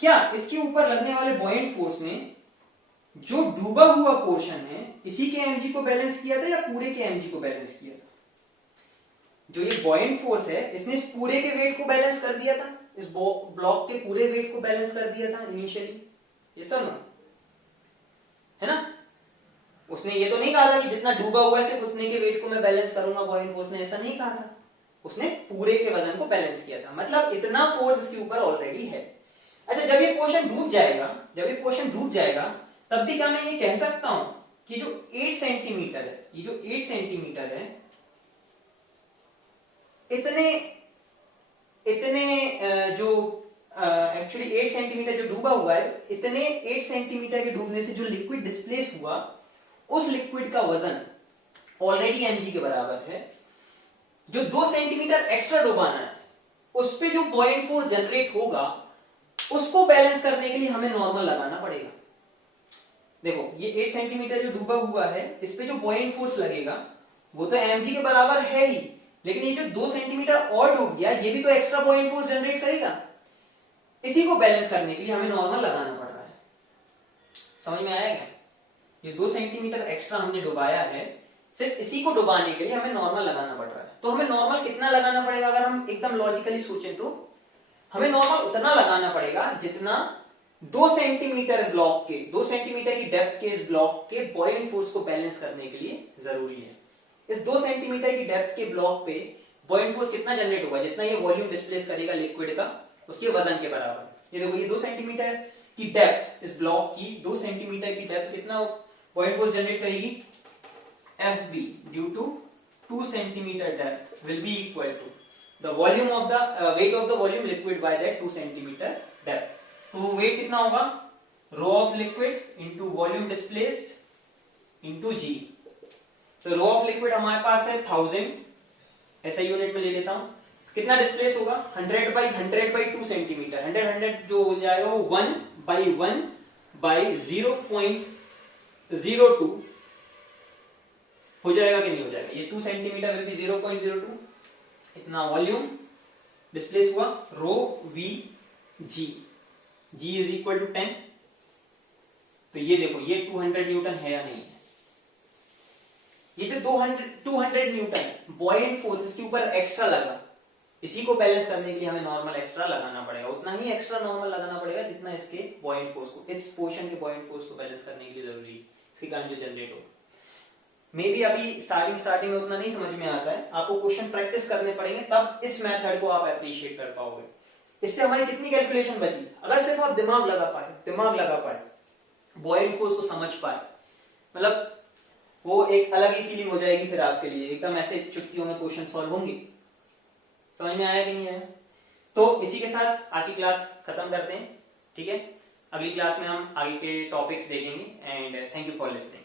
क्या इसके ऊपर लगने वाले बॉयंट फोर्स ने जो डूबा हुआ पोर्शन है इसी के mg को बैलेंस किया था या पूरे के mg को बैलेंस किया था? जो ये बॉयंट फोर्स है इसने इस पूरे के वेट को बैलेंस कर दिया था, इस ब्लॉक के पूरे वेट को बैलेंस कर दिया था इनिशियली, ये सब ना है ना। उसने ये तो नहीं कहा था कि जितना डूबा हुआ है सिर्फ उतने के वेट को मैं बैलेंस करूंगा बॉयंट फोर्स ने, ऐसा नहीं कहा था। उसने पूरे के वजन को बैलेंस किया था, मतलब इतना फोर्स इसके ऊपर ऑलरेडी है। अच्छा जब ये पोर्शन डूब जाएगा तब भी क्या मैं ये कह सकता हूं कि जो 8 सेंटीमीटर है, ये जो 8 सेंटीमीटर है इतने जो एक्चुअली 8 सेंटीमीटर जो डूबा हुआ है, इतने 8 सेंटीमीटर के डूबने से जो लिक्विड डिस्प्लेस हुआ, उस लिक्विड का वजन ऑलरेडी mg के बराबर है। जो 2 सेंटीमीटर एक्स्ट्रा डुबाना है, उस पे जो बॉइंट फोर्स जनरेट होगा, उसको बैलेंस करने के लिए हमें नॉर्मल लगाना पड़ेगा। देखो ये 8 सेंटीमीटर जो डूबा हुआ है, इस पे जो बॉइंट फोर्स लगेगा वो तो mg के बराबर है ही, लेकिन ये जो 2 सेंटीमीटर और डूब गया, ये भी तो एक्स्ट्रा बॉइंट फोर्स जनरेट करेगा। इसी को बैलेंस करने के लिए हमें नॉर्मल लगाना पड़ रहा है। समझ में आया क्या? ये 2 सेंटीमीटर एक्स्ट्रा हमने डुबाया है, सिर्फ इसी को डुबाने के लिए हमें नॉर्मल लगाना पड़ रहा है। तो हमें नॉर्मल कितना लगाना पड़ेगा? अगर हम एकदम लॉजिकली सोचें तो हमें नॉर्मल उतना लगाना पड़ेगा जितना 2 सेंटीमीटर ब्लॉक के, 2 सेंटीमीटर की डेप्थ के इस ब्लॉक के बॉइलिंग फोर्स को बैलेंस करने के लिए जरूरी है। इस 2 सेंटीमीटर की डेप्थ के ब्लॉक पे बॉइलिंग फोर्स कितना जनरेट होगा? जितना ये वॉल्यूम डिस्प्लेस करेगा लिक्विड का, उसके वजन के बराबर। ये देखो ये 2 सेंटीमीटर की डेप्थ, इस ब्लॉक की 2 सेंटीमीटर की डेप्थ कितना बॉइलिंग फोर्स जनरेट करेगी? FB due to 2 centimeter depth will be equal to the volume of the weight of the volume liquid by that 2 centimeter depth. तो weight कितना होगा? Rho of liquid into volume displaced into G. तो rho of liquid हमारे पास है 1000, ऐसा unit में ले लेता हूं। कितना डिस्प्लेस होगा? 100 by 100 by 2 सेंटीमीटर। 100 जो हो जाएगा वो 1 by 1 by 0.02 हो जाएगा कि नहीं हो जाएगा? ये 2 सेंटीमीटर विल बी 0.02, इतना वॉल्यूम डिस्प्लेस हुआ। Rho V G, G is equal to 10। तो ये देखो ये 200 न्यूटन है या नहीं है? ये जो 200 न्यूटन बॉयंट फोर्स इसके ऊपर एक्स्ट्रा लगा, इसी को बैलेंस करने के लिए हमें नॉर्मल एक्स्ट्रा लगाना पड़ेगा। उतना ही एक्स्ट्रा नॉर्मल लगाना पड़ेगा जितना इसके बॉयंट फोर्स को, इस पोर्शन के बॉयंट फोर्स को बैलेंस करने के लिए जरूरी है, इसके कारण जो जनरेट हो। मे भी अभी स्टार्टिंग में उतना नहीं समझ में आता है, आपको क्वेश्चन प्रैक्टिस करने पड़ेंगे, तब इस मेथड को आप अप्रिशिएट कर पाओगे। इससे हमारी कितनी कैलकुलेशन बची? अगर सिर्फ आप दिमाग लगा पाए, बॉयलिंग फोर्स को समझ पाए, मतलब वो एक अलग ही फीलिंग हो जाएगी फिर आपके लिए। एकदम ऐसे चुटकियों में क्वेश्चन सॉल्व होंगे। समझ में आया कि नहीं आया? तो इसी के साथ आज की क्लास खत्म करते हैं, ठीक है? अगली क्लास में हम आगे के टॉपिक्स देखेंगे and thank you for listening.